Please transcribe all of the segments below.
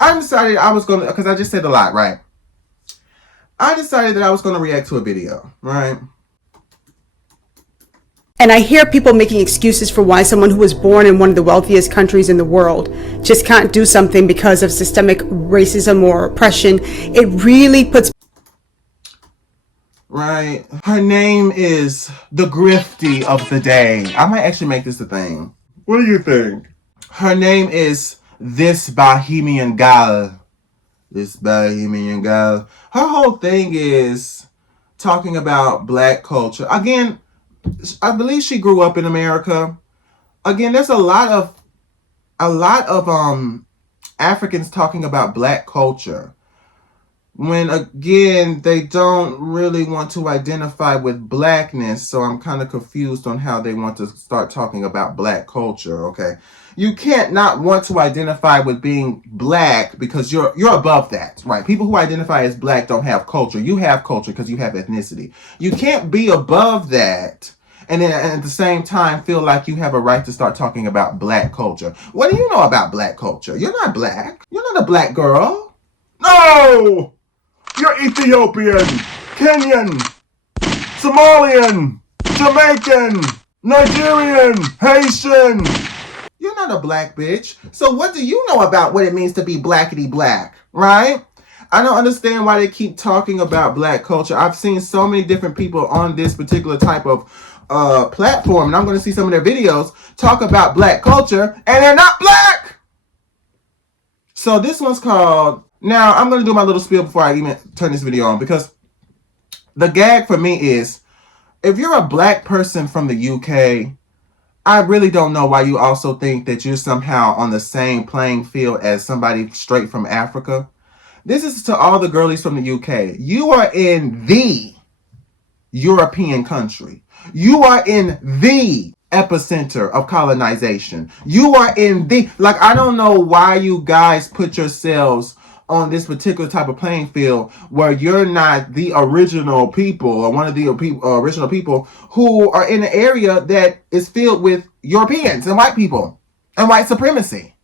I decided I was going to, because I just said a lot, right? I decided that I was going to react to a video, right? And I hear people making excuses for why someone who was born in one of the wealthiest countries in the world just can't do something because of systemic racism or oppression. It really puts... Right. Her name is the Grifty of the day. I might actually make this a thing. What do you think? Her name is This Bahamian Gal. This Bahamian Gal. Her whole thing is talking about black culture. Again, I believe she grew up in America. Again, there's a lot of Africans talking about black culture, when again they don't really want to identify with blackness. So I'm kind of confused on how they want to start talking about black culture. Okay, you can't not want to identify with being black because you're above that, right? People who identify as black don't have culture. You have culture because you have ethnicity. You can't be above that and then at the same time feel like you have a right to start talking about black culture. What do you know about black culture? You're not black. You're not a black girl. No! You're Ethiopian, Kenyan, Somalian, Jamaican, Nigerian, Haitian. You're not a black bitch. So what do you know about what it means to be blackity black, right? I don't understand why they keep talking about black culture. I've seen so many different people on this particular type of platform, and I'm going to see some of their videos talk about black culture, and they're not black. So this one's called... Now, I'm going to do my little spiel before I even turn this video on, because the gag for me is, if you're a black person from the UK, I really don't know why you also think that you're somehow on the same playing field as somebody straight from Africa. This is to all the girlies from the UK. You are in the European country. You are in the epicenter of colonization. You are in the... Like, I don't know why you guys put yourselves on this particular type of playing field where you're not the original people or one of the original people who are in an area that is filled with Europeans and white people and white supremacy.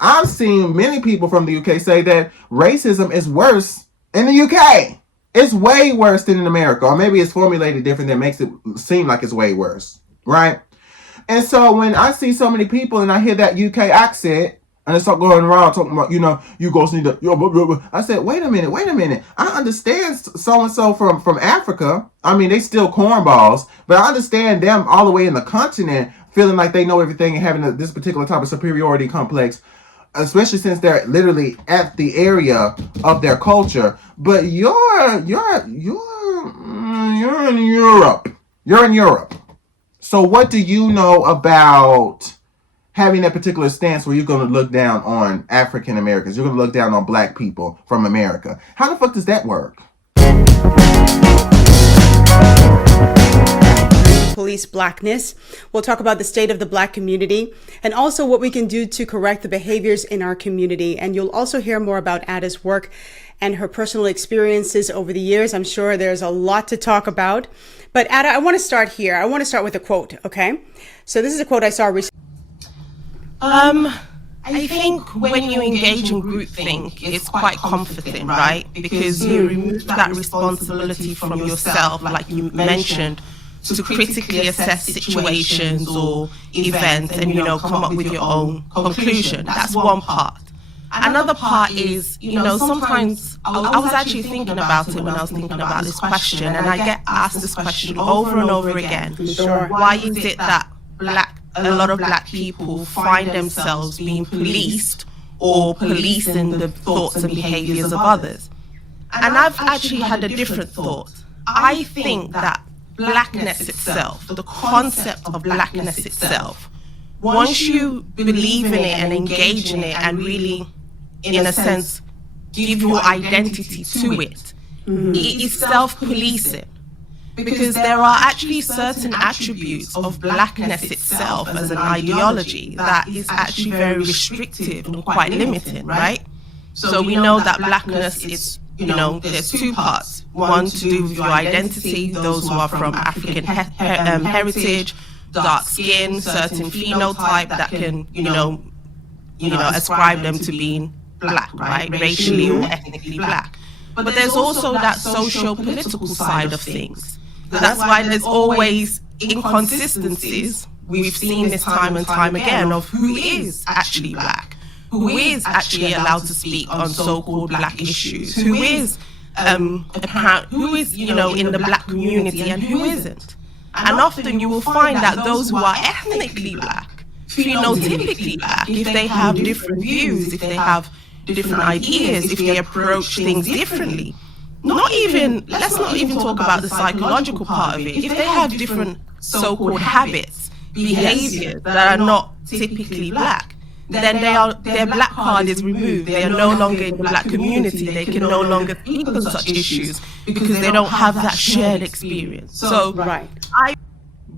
I've seen many people from the UK say that racism is worse in the UK. It's way worse than in America, or maybe it's formulated different that makes it seem like it's way worse, right? And so when I see so many people and I hear that UK accent, and they start going around talking about, you guys need to... I said, wait a minute. I understand so-and-so from Africa. I mean, they still cornballs, but I understand them all the way in the continent feeling like they know everything and having this particular type of superiority complex, especially since they're literally at the area of their culture. But you're in Europe. You're in Europe. So what do you know about having that particular stance where you're going to look down on African Americans? You're going to look down on black people from America. How the fuck does that work? Police blackness. We'll talk about the state of the black community and also what we can do to correct the behaviors in our community. And you'll also hear more about Ada's work and her personal experiences over the years. I'm sure there's a lot to talk about. But Ada, I want to start here. I want to start with a quote, okay? So this is a quote I saw recently. I think when you engage in groupthink, it's quite comforting, right? Because you remove that responsibility from yourself, like you mentioned, to critically assess situations or events and, come up with your own conclusion. That's one part. Another part is, sometimes I was actually thinking about it when I was thinking about this question, and I get asked this question over and over again. Sure. Why is it that a lot of black people find themselves being policed or policing the thoughts and behaviors of others? And I've actually had a different thought. I think that blackness itself, the concept of blackness itself, once you believe in it and engage in it and really, in a sense, give your identity to it, it is self-policing. Because there are actually certain attributes of blackness itself as an ideology that is actually very restrictive and quite limiting, right? So we know that blackness is, there's two parts. One to do with your identity, those who are from African heritage, dark skin, certain phenotype that can, ascribe them to being black, right? Racially or ethnically black. But there's also that socio-political side of things. That's why there's always inconsistencies. We've seen this time and time again of who is actually black, who is actually allowed to speak on so-called black issues, who is who is, you know, in the black community and who isn't. And often you will find that those who are ethnically black, phenotypically black, if they have different views, if they have different ideas, if they approach things differently, let's not even talk about the psychological part of it. If they have different so-called habits, behaviors that are not typically black, then their black card is removed. They are no longer in the black community. They can no longer speak on such issues because they don't have that shared experience. So,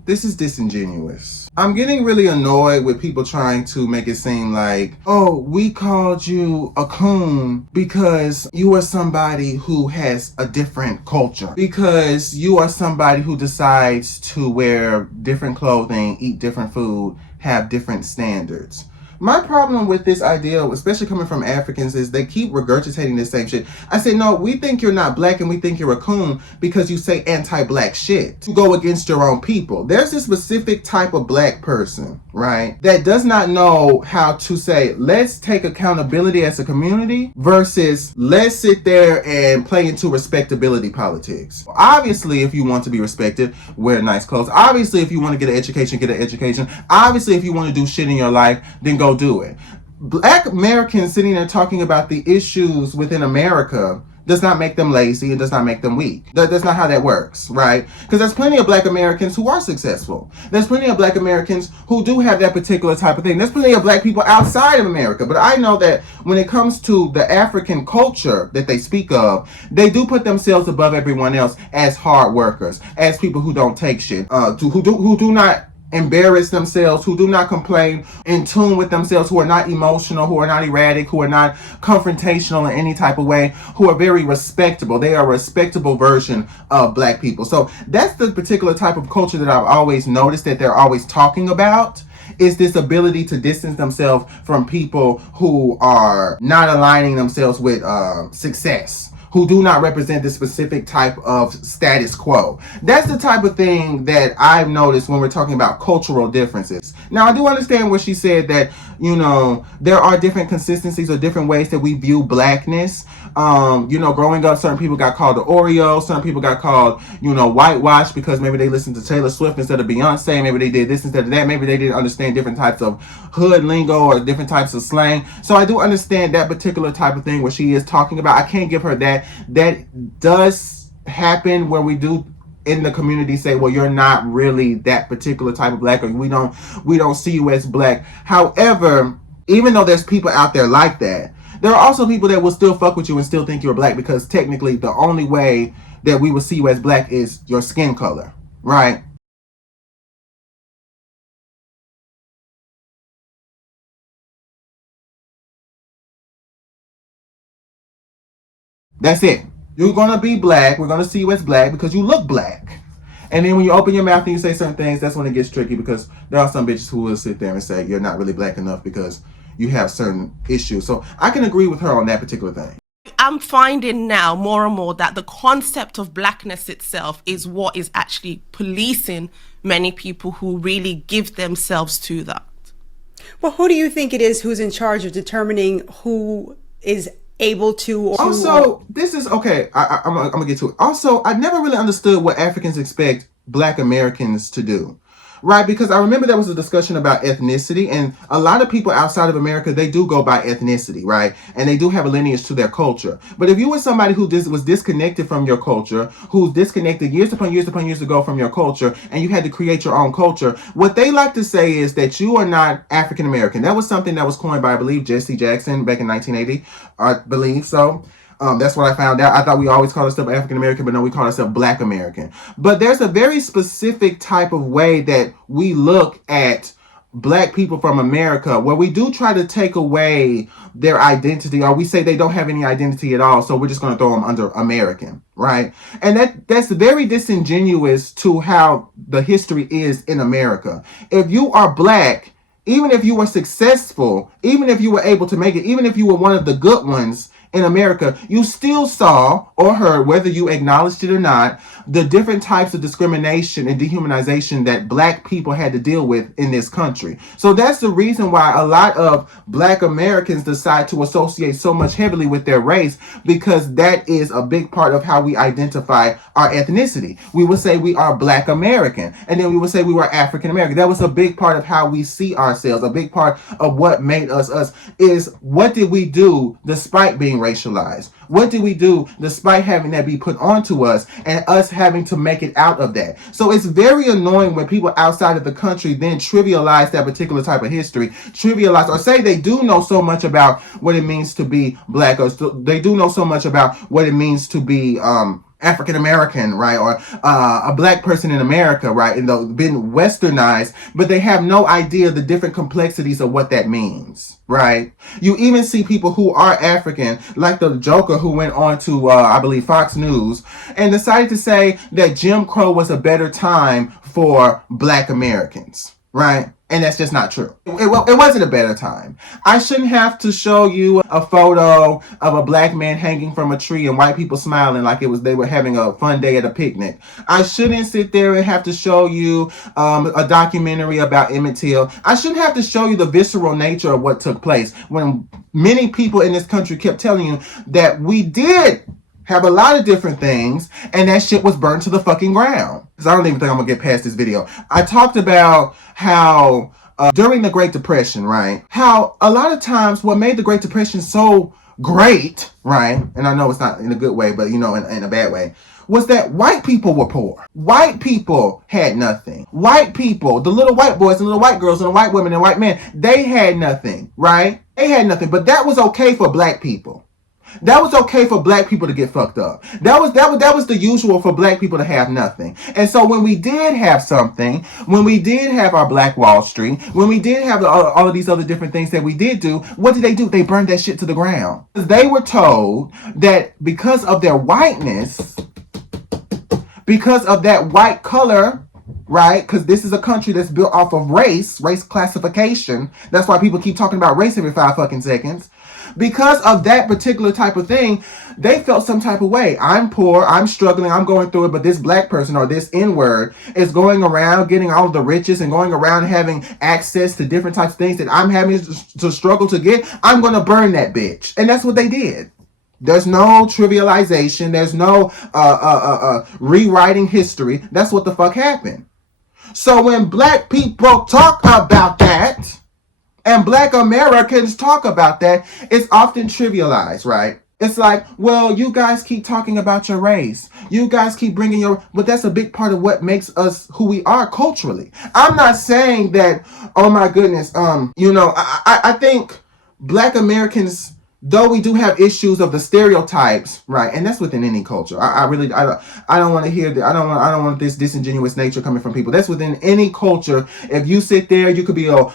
This is disingenuous. I'm getting really annoyed with people trying to make it seem like, oh, we called you a coon because you are somebody who has a different culture. Because you are somebody who decides to wear different clothing, eat different food, have different standards. My problem with this idea, especially coming from Africans, is they keep regurgitating the same shit. I say, no, we think you're not black and we think you're a coon because you say anti-black shit to go against your own people. There's a specific type of black person, right, that does not know how to say, let's take accountability as a community versus let's sit there and play into respectability politics. Obviously, if you want to be respected, wear nice clothes. Obviously, if you want to get an education, get an education. Obviously, if you want to do shit in your life, then go do it. Black Americans sitting there talking about the issues within America does not make them lazy. It does not make them weak. That's not how that works, right? Because there's plenty of black Americans who are successful. There's plenty of black Americans who do have that particular type of thing. There's plenty of black people outside of America. But I know that when it comes to the African culture that they speak of, they do put themselves above everyone else as hard workers, as people who don't take shit, who do not embarrass themselves, who do not complain, in tune with themselves, who are not emotional, who are not erratic, who are not confrontational in any type of way, who are very respectable. They are a respectable version of black people. So that's the particular type of culture that I've always noticed that they're always talking about, is this ability to distance themselves from people who are not aligning themselves with success, who do not represent the specific type of status quo. That's the type of thing that I've noticed when we're talking about cultural differences. Now, I do understand what she said, that, you know, there are different consistencies or different ways that we view blackness. You know, growing up, certain people got called the Oreo, certain people got called, you know, whitewashed because maybe they listened to Taylor Swift instead of Beyonce, maybe they did this instead of that, maybe they didn't understand different types of hood lingo or different types of slang. So I do understand that particular type of thing where she is talking about. I can't give her that. That does happen where we do in the community say, well, you're not really that particular type of black, or we don't see you as black. However, even though there's people out there like that, there are also people that will still fuck with you and still think you're black, because technically the only way that we will see you as black is your skin color, right? That's it. You're gonna be black. We're gonna see you as black because you look black. And then when you open your mouth and you say certain things, that's when it gets tricky, because there are some bitches who will sit there and say you're not really black enough because you have certain issues. So I can agree with her on that particular thing. I'm finding now more and more that the concept of blackness itself is what is actually policing many people who really give themselves to that. Well, who do you think it is who's in charge of determining who is able to? Or also, this is okay. I'm gonna get to it. Also, I never really understood what Africans expect Black Americans to do. Right, because I remember there was a discussion about ethnicity, and a lot of people outside of America, they do go by ethnicity, right? And they do have a lineage to their culture. But if you were somebody who was disconnected from your culture, who's disconnected years upon years upon years ago from your culture, and you had to create your own culture, what they like to say is that you are not African American. That was something that was coined by, I believe, Jesse Jackson back in 1980. I believe so. That's what I found out. I thought we always called ourselves African American, but no, we call ourselves Black American. But there's a very specific type of way that we look at Black people from America, where we do try to take away their identity, or we say they don't have any identity at all, so we're just going to throw them under American, right? And that's very disingenuous to how the history is in America. If you are Black, even if you were successful, even if you were able to make it, even if you were one of the good ones in America, you still saw or heard, whether you acknowledged it or not, the different types of discrimination and dehumanization that black people had to deal with in this country. So that's the reason why a lot of black Americans decide to associate so much heavily with their race, because that is a big part of how we identify our ethnicity. We would say we are black American, and then we would say we were African American. That was a big part of how we see ourselves. A big part of what made us us is, what did we do despite being racialized? What did we do despite having that be put onto us and us having to make it out of that? So it's very annoying when people outside of the country then trivialize that particular type of history, trivialize or say they do know so much about what it means to be black, or they do know so much about what it means to be African American, right, or a black person in America, right, and they've been westernized, but they have no idea the different complexities of what that means, right? You even see people who are African, like the Joker, who went on to, I believe, Fox News, and decided to say that Jim Crow was a better time for black Americans, right? And that's just not true. It wasn't a better time. I shouldn't have to show you a photo of a black man hanging from a tree and white people smiling like they were having a fun day at a picnic. I shouldn't sit there and have to show you a documentary about Emmett Till. I shouldn't have to show you the visceral nature of what took place when many people in this country kept telling you that we did have a lot of different things, and that shit was burned to the fucking ground. Because I don't even think I'm gonna get past this video. I talked about how during the Great Depression, right, how a lot of times what made the Great Depression so great, right, and I know it's not in a good way, but you know, in a bad way, was that white people were poor. White people had nothing. White people, the little white boys and little white girls and the white women and white men, they had nothing, right? They had nothing, but that was okay for black people. That was okay for black people to get fucked up. That was the usual for black people to have nothing. And so when we did have something, when we did have our Black Wall Street, when we did have all of these other different things that we did do, what did they do? They burned that shit to the ground. They were told that because of their whiteness, because of that white color, right? Because this is a country that's built off of race classification. That's why people keep talking about race every 5 fucking seconds. Because of that particular type of thing, they felt some type of way. I'm poor, I'm struggling, I'm going through it, but this black person or this N-word is going around getting all of the riches and going around having access to different types of things that I'm having to struggle to get. I'm going to burn that bitch. And that's what they did. There's no trivialization. There's no rewriting history. That's what the fuck happened. So when black people talk about that, and black Americans talk about that, it's often trivialized, right? It's like, well, you guys keep talking about your race. You guys keep bringing your... But that's a big part of what makes us who we are culturally. I'm not saying that, oh my goodness, I think black Americans, though we do have issues of the stereotypes, right? And that's within any culture. I don't want to hear that. I don't want this disingenuous nature coming from people. That's within any culture. If you sit there, you could be a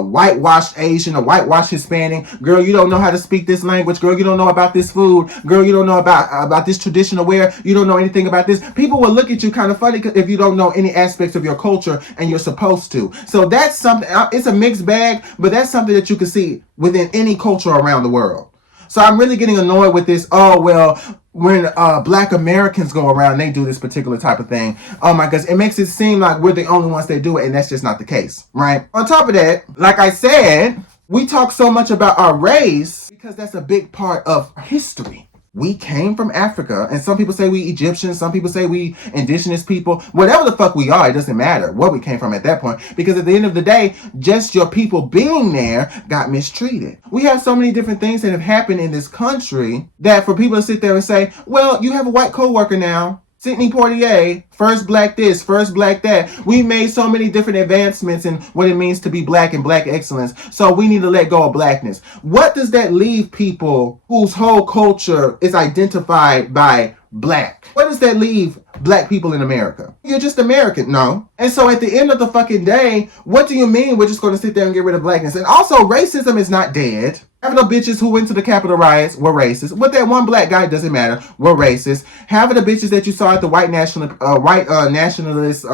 whitewashed Asian, a whitewashed Hispanic. Girl, you don't know how to speak this language. Girl, you don't know about this food. Girl, you don't know about this traditional wear. You don't know anything about this. People will look at you kind of funny if you don't know any aspects of your culture, and you're supposed to. So that's something, it's a mixed bag, but that's something that you can see within any culture around the world. So I'm really getting annoyed with this. Oh, well, when black Americans go around, they do this particular type of thing. Oh my gosh, it makes it seem like we're the only ones that do it, and that's just not the case, right? On top of that, like I said, we talk so much about our race because that's a big part of history. We came from Africa, and some people say we Egyptians, some people say we indigenous people. Whatever the fuck we are, it doesn't matter where we came from at that point, because at the end of the day, just your people being there got mistreated. We have so many different things that have happened in this country that for people to sit there and say, well, you have a white co-worker now, Sidney Poitier, first black this, first black that. We made so many different advancements in what it means to be black and black excellence. So we need to let go of blackness. What does that leave people whose whole culture is identified by black? What does that leave black people in America? You're just American, no. And so at the end of the fucking day, what do you mean we're just going to sit there and get rid of blackness? And also, racism is not dead. Half of the bitches who went to the Capitol riots were racist. But that one black guy, doesn't matter, were racist. Half of the bitches that you saw at the white nationalist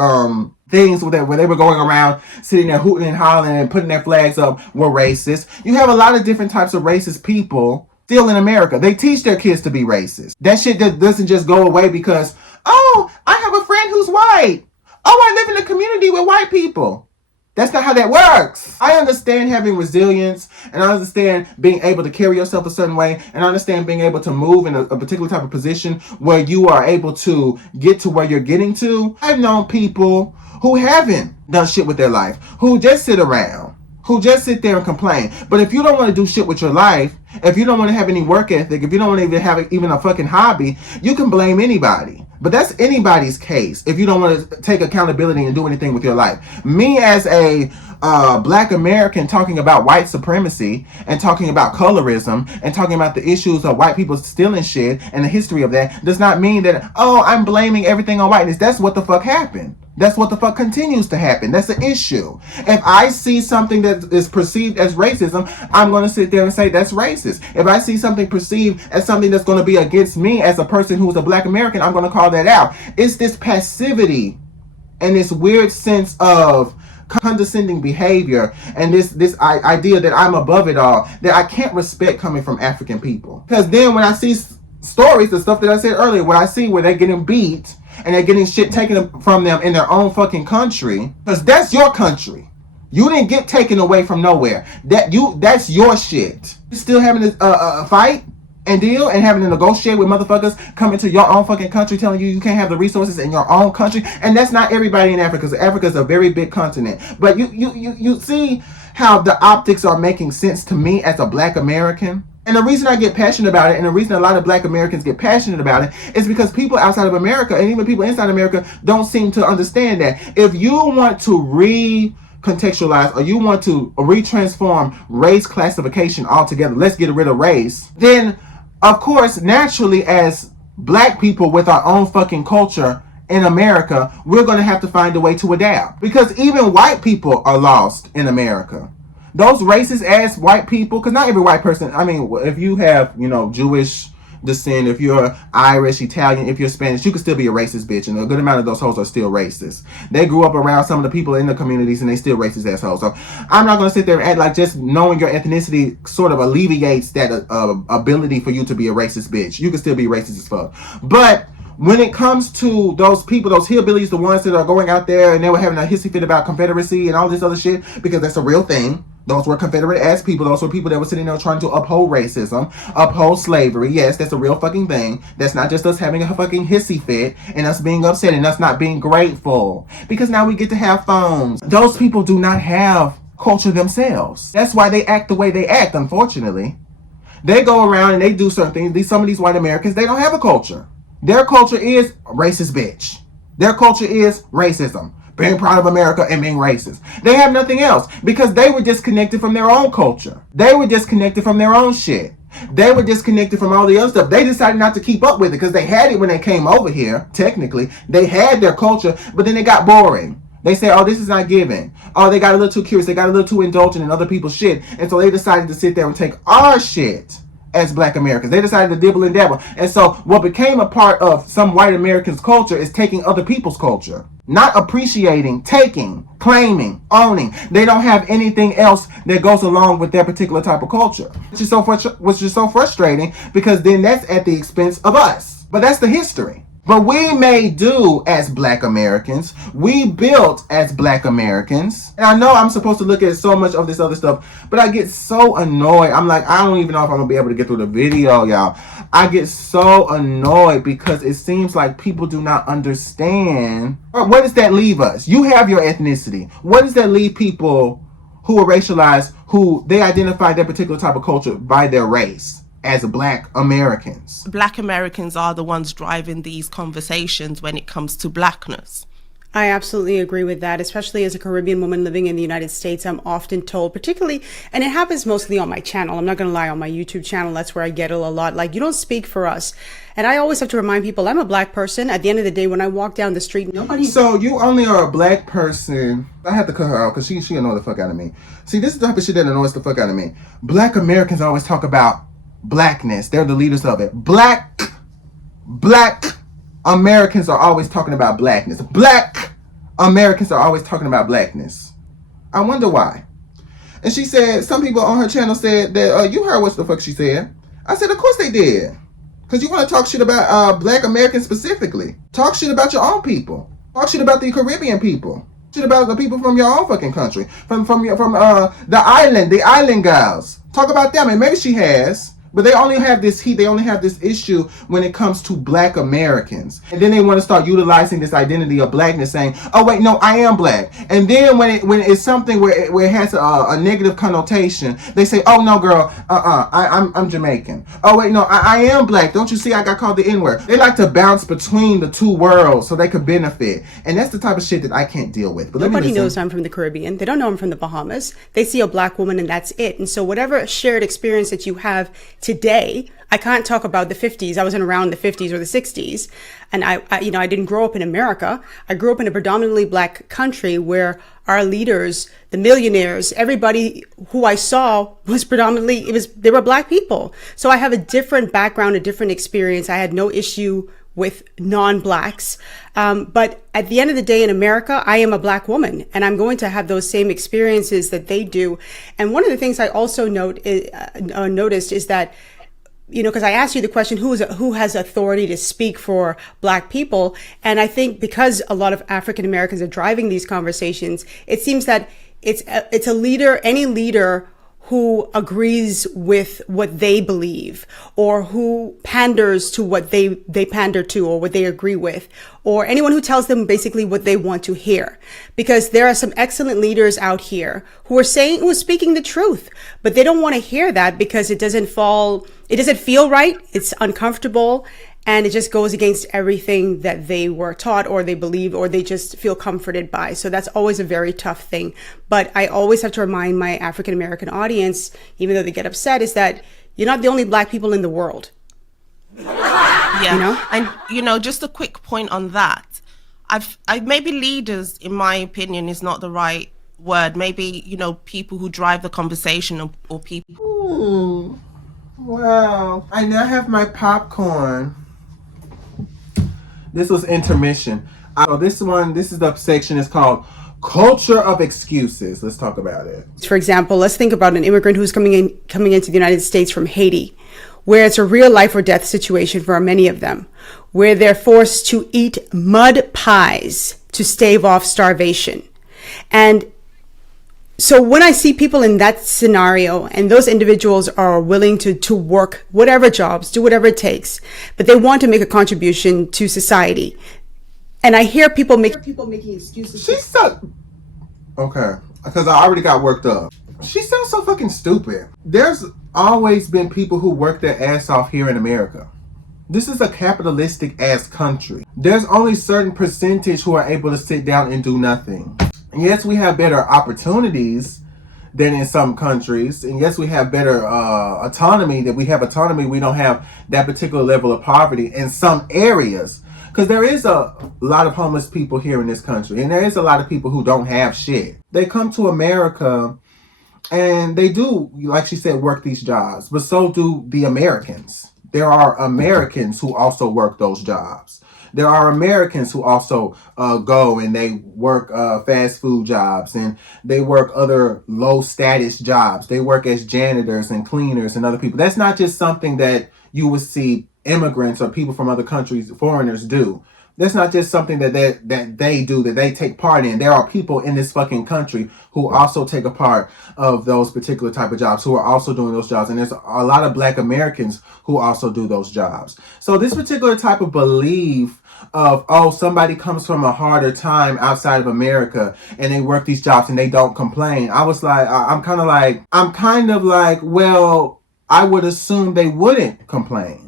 things where they were going around sitting there hooting and hollering and putting their flags up were racist. You have a lot of different types of racist people still in America. They teach their kids to be racist. That shit doesn't just go away because, oh, I have a friend who's white. Oh, I live in a community with white people. That's not how that works. I understand having resilience, and I understand being able to carry yourself a certain way, and I understand being able to move in a particular type of position where you are able to get to where you're getting to. I've known people who haven't done shit with their life, who just sit around, who just sit there and complain. But if you don't want to do shit with your life, if you don't want to have any work ethic, if you don't want to even have even a fucking hobby, you can blame anybody. But that's anybody's case if you don't want to take accountability and do anything with your life. Me as a black American talking about white supremacy and talking about colorism and talking about the issues of white people stealing shit and the history of that does not mean that, oh, I'm blaming everything on whiteness. That's what the fuck happened. That's what the fuck continues to happen. That's the issue. If I see something that is perceived as racism, I'm going to sit there and say that's racist. If I see something perceived as something that's going to be against me as a person who's a black American, I'm going to call that out. It's this passivity and this weird sense of condescending behavior and this idea that I'm above it all that I can't respect coming from African people. Because then when I see stories, the stuff that I said earlier, where I see where they're getting beat and they're getting shit taken from them in their own fucking country, because that's your country. You didn't get taken away from nowhere. That's your shit. You still having a fight and deal and having to negotiate with motherfuckers coming to your own fucking country telling you can't have the resources in your own country. And that's not everybody in Africa, because Africa is a very big continent. But you see how the optics are making sense to me as a black American. And the reason I get passionate about it, and the reason a lot of black Americans get passionate about it, is because people outside of America, and even people inside America, don't seem to understand that. If you want to recontextualize, or you want to retransform race classification altogether, let's get rid of race, then, of course, naturally, as black people with our own fucking culture in America, we're going to have to find a way to adapt. Because even white people are lost in America. Those racist ass white people, because not every white person, I mean, if you have, Jewish descent, if you're Irish, Italian, if you're Spanish, you can still be a racist bitch, and a good amount of those hoes are still racist. They grew up around some of the people in the communities, and they still racist assholes. So I'm not going to sit there and act like just knowing your ethnicity sort of alleviates that ability for you to be a racist bitch. You can still be racist as fuck. But when it comes to those people, those hillbillies, the ones that are going out there and they were having a hissy fit about Confederacy and all this other shit, because that's a real thing. Those were Confederate ass people. Those were people that were sitting there trying to uphold racism, uphold slavery. Yes, that's a real fucking thing. That's not just us having a fucking hissy fit and us being upset and us not being grateful. Because now we get to have phones. Those people do not have culture themselves. That's why they act the way they act, unfortunately. They go around and they do certain things. Some of these white Americans, they don't have a culture. Their culture is racist bitch. Their culture is racism. Being proud of America and being racist. They have nothing else because they were disconnected from their own culture. They were disconnected from their own shit. They were disconnected from all the other stuff. They decided not to keep up with it because they had it when they came over here. Technically, they had their culture, but then it got boring. They say, oh, this is not giving. Oh, they got a little too curious. They got a little too indulgent in other people's shit. And so they decided to sit there and take our shit as black Americans. They decided to dibble and dabble. And so what became a part of some white Americans' culture is taking other people's culture. Not appreciating, taking, claiming, owning. They don't have anything else that goes along with their particular type of culture. Which is so frustrating because then that's at the expense of us. But that's the history. But we may do as black Americans. We built as black Americans. And I know I'm supposed to look at so much of this other stuff, but I get so annoyed. I'm like, I don't even know if I'm going to be able to get through the video, y'all. I get so annoyed because it seems like people do not understand. Where does that leave us? You have your ethnicity. Where does that leave people who are racialized, who they identify their particular type of culture by their race? As black Americans. Black Americans are the ones driving these conversations when it comes to blackness. I absolutely agree with that, especially as a Caribbean woman living in the United States. I'm often told, particularly, and it happens mostly on my channel. I'm not going to lie, on my YouTube channel, that's where I get it a lot. Like, you don't speak for us. And I always have to remind people, I'm a black person. At the end of the day, when I walk down the street, nobody... So you only are a black person. I have to cut her out because she annoys the fuck out of me. See, this is the type of shit that annoys the fuck out of me. Black Americans always talk about blackness. They're the leaders of it. Black Americans are always talking about blackness. Black Americans are always talking about blackness. I wonder why. And she said, some people on her channel said that, you heard what the fuck she said. I said, of course they did. Because you want to talk shit about black Americans specifically. Talk shit about your own people. Talk shit about the Caribbean people. Shit about the people from your own fucking country. From the island gals. Talk about them. And maybe she has. But they only have this heat, they only have this issue when it comes to black Americans. And then they want to start utilizing this identity of blackness, saying, oh wait, no, I am black. And then when it's something where it has a negative connotation, they say, oh no girl, I'm Jamaican. Oh wait, no, I am black. Don't you see I got called the N-word? They like to bounce between the two worlds so they could benefit. And that's the type of shit that I can't deal with. But nobody knows I'm from the Caribbean. They don't know I'm from the Bahamas. They see a black woman and that's it. And so whatever shared experience that you have today, I can't talk about the 50s. I wasn't around the 50s or the 60s. And I didn't grow up in America. I grew up in a predominantly black country where our leaders, the millionaires, everybody who I saw was predominantly, they were black people. So I have a different background, a different experience. I had no issue with non-blacks. But at the end of the day in America, I am a black woman and I'm going to have those same experiences that they do. And one of the things I also noticed is that, because I asked you the question, who has authority to speak for black people? And I think because a lot of African Americans are driving these conversations, it seems that it's a leader, any leader who agrees with what they believe or who panders to what they pander to or what they agree with, or anyone who tells them basically what they want to hear. Because there are some excellent leaders out here who are speaking the truth, but they don't want to hear that because it doesn't feel right. It's uncomfortable. And it just goes against everything that they were taught or they believe or they just feel comforted by. So that's always a very tough thing. But I always have to remind my African American audience, even though they get upset, is that you're not the only black people in the world. Yeah. And, just a quick point on that. Maybe leaders, in my opinion, is not the right word. Maybe, people who drive the conversation or people. Ooh. Wow. I now have my popcorn. This was intermission. This is the section. It's called Culture of Excuses. Let's talk about it. For example, let's think about an immigrant who's coming into the United States from Haiti, where it's a real life or death situation for many of them, where they're forced to eat mud pies to stave off starvation. And so when I see people in that scenario and those individuals are willing to work whatever jobs, do whatever it takes, but they want to make a contribution to society. And I hear people making excuses. Okay, because I already got worked up. She sounds so fucking stupid. There's always been people who work their ass off here in America. This is a capitalistic ass country. There's only certain percentage who are able to sit down and do nothing. And yes, we have better opportunities than in some countries. And yes, we have better autonomy. That we have autonomy, we don't have that particular level of poverty in some areas. Because there is a lot of homeless people here in this country. And there is a lot of people who don't have shit. They come to America and they do, like she said, work these jobs. But so do the Americans. There are Americans who also work those jobs. There are Americans who also go and they work fast food jobs and they work other low status jobs. They work as janitors and cleaners and other people. That's not just something that you would see immigrants or people from other countries, foreigners do. That's not just something that they do, that they take part in. There are people in this fucking country who also take a part of those particular type of jobs, who are also doing those jobs. And there's a lot of black Americans who also do those jobs. So this particular type of belief of, oh, somebody comes from a harder time outside of America and they work these jobs and they don't complain. I was like, I'm kind of like, well, I would assume they wouldn't complain.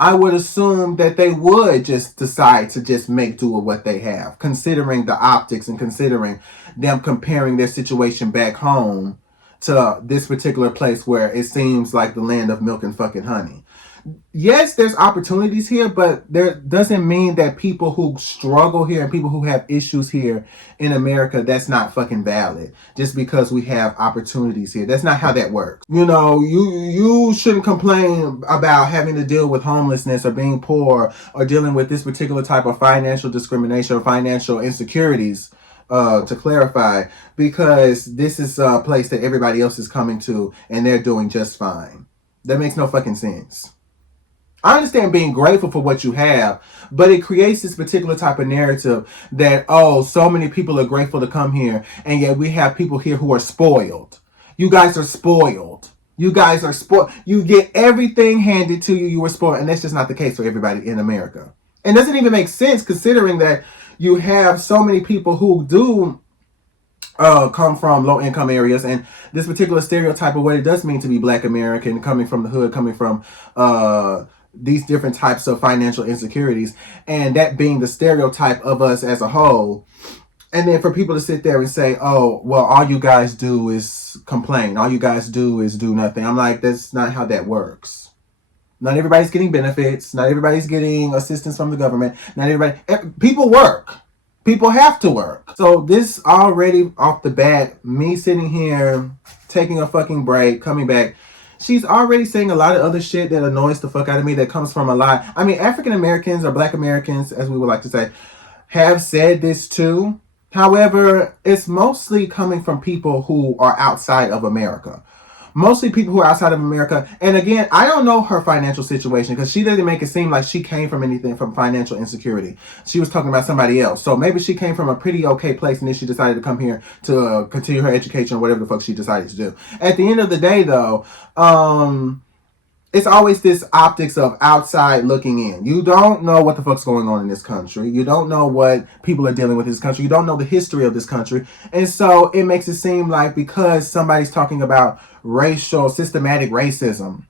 I would assume that they would just decide to just make do with what they have, considering the optics and considering them comparing their situation back home to this particular place where it seems like the land of milk and fucking honey. Yes, there's opportunities here, but there doesn't mean that people who struggle here and people who have issues here in America, that's not fucking valid. Just because we have opportunities here. That's not how that works. You know, you shouldn't complain about having to deal with homelessness or being poor or dealing with this particular type of financial discrimination or financial insecurities to clarify, because this is a place that everybody else is coming to and they're doing just fine. That makes no fucking sense. I understand being grateful for what you have, but it creates this particular type of narrative that, oh, so many people are grateful to come here, and yet we have people here who are spoiled. You guys are spoiled. You guys are spoiled. You get everything handed to you. You were spoiled, and that's just not the case for everybody in America. And it doesn't even make sense considering that you have so many people who do come from low-income areas, and this particular stereotype of what it does mean to be Black American, coming from the hood, coming from these different types of financial insecurities, and that being the stereotype of us as a whole. And then for people to sit there and say, oh, well, all you guys do is complain. All you guys do is do nothing. I'm like, that's not how that works. Not everybody's getting benefits. Not everybody's getting assistance from the government. Not everybody. People work. People have to work. So this already off the bat, me sitting here, taking a fucking break, coming back, she's already saying a lot of other shit that annoys the fuck out of me, that comes from a lot. I mean, African Americans or Black Americans, as we would like to say, have said this too. However, it's mostly coming from people who are outside of America. Mostly people who are outside of America. And again, I don't know her financial situation because she didn't make it seem like she came from anything from financial insecurity. She was talking about somebody else. So maybe she came from a pretty okay place and then she decided to come here to continue her education or whatever the fuck she decided to do. At the end of the day, though, it's always this optics of outside looking in. You don't know what the fuck's going on in this country. You don't know what people are dealing with in this country. You don't know the history of this country. And so it makes it seem like because somebody's talking about systematic racism,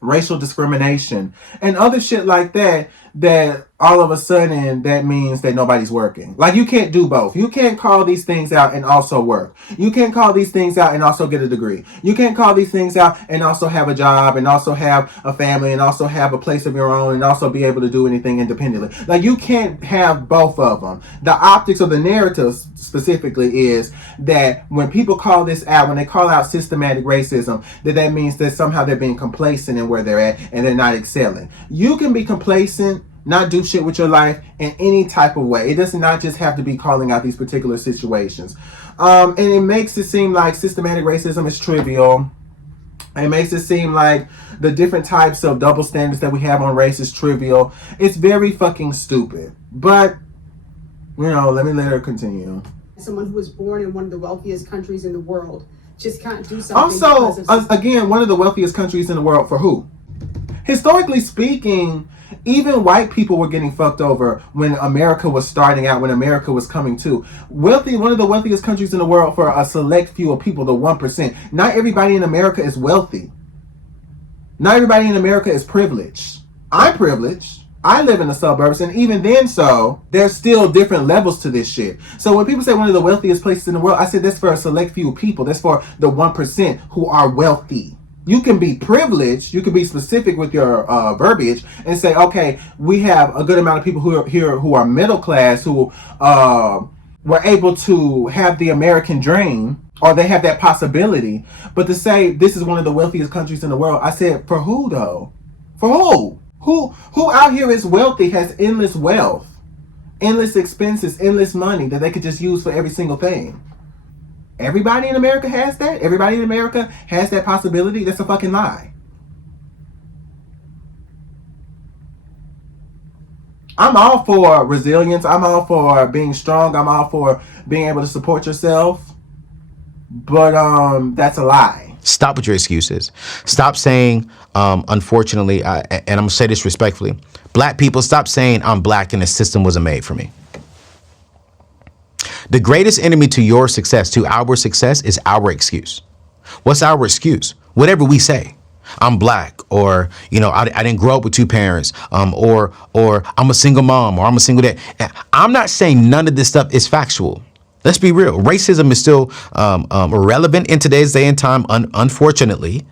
racial discrimination, and other shit like that, that all of a sudden that means that nobody's working. Like, you can't do both. You can't call these things out and also work. You can't call these things out and also get a degree. You can't call these things out and also have a job and also have a family and also have a place of your own and also be able to do anything independently. Like, you can't have both of them. The optics of the narrative specifically is that when people call this out, when they call out systematic racism, that means that somehow they're being complacent in where they're at and they're not excelling. You can be complacent, not do shit with your life in any type of way. It does not just have to be calling out these particular situations. And it makes it seem like systematic racism is trivial. It makes it seem like the different types of double standards that we have on race is trivial. It's very fucking stupid. But, let her continue. Someone who was born in one of the wealthiest countries in the world just can't do something. Also, again, one of the wealthiest countries in the world for who? Historically speaking, even white people were getting fucked over when America was starting out, when America was coming to. One of the wealthiest countries in the world for a select few of people, the 1%. Not everybody in America is wealthy. Not everybody in America is privileged. I'm privileged. I live in the suburbs, and even then there's still different levels to this shit. So when people say one of the wealthiest places in the world, I said that's for a select few people. That's for the 1% who are wealthy. You can be privileged, you can be specific with your verbiage and say, okay, we have a good amount of people who are here who are middle class, who were able to have the American dream, or they have that possibility. But to say this is one of the wealthiest countries in the world, I said, for who though? For who? Who out here is wealthy, has endless wealth, endless expenses, endless money that they could just use for every single thing? Everybody in America has that? Everybody in America has that possibility? That's a fucking lie. I'm all for resilience. I'm all for being strong. I'm all for being able to support yourself. But that's a lie. Stop with your excuses. Stop saying, unfortunately, and I'm going to say this respectfully, Black people, stop saying I'm Black and the system wasn't made for me. The greatest enemy to your success, to our success, is our excuse. What's our excuse? Whatever we say. I'm Black, or, I didn't grow up with two parents, or I'm a single mom, or I'm a single dad. I'm not saying none of this stuff is factual. Let's be real. Racism is still relevant in today's day and time, unfortunately.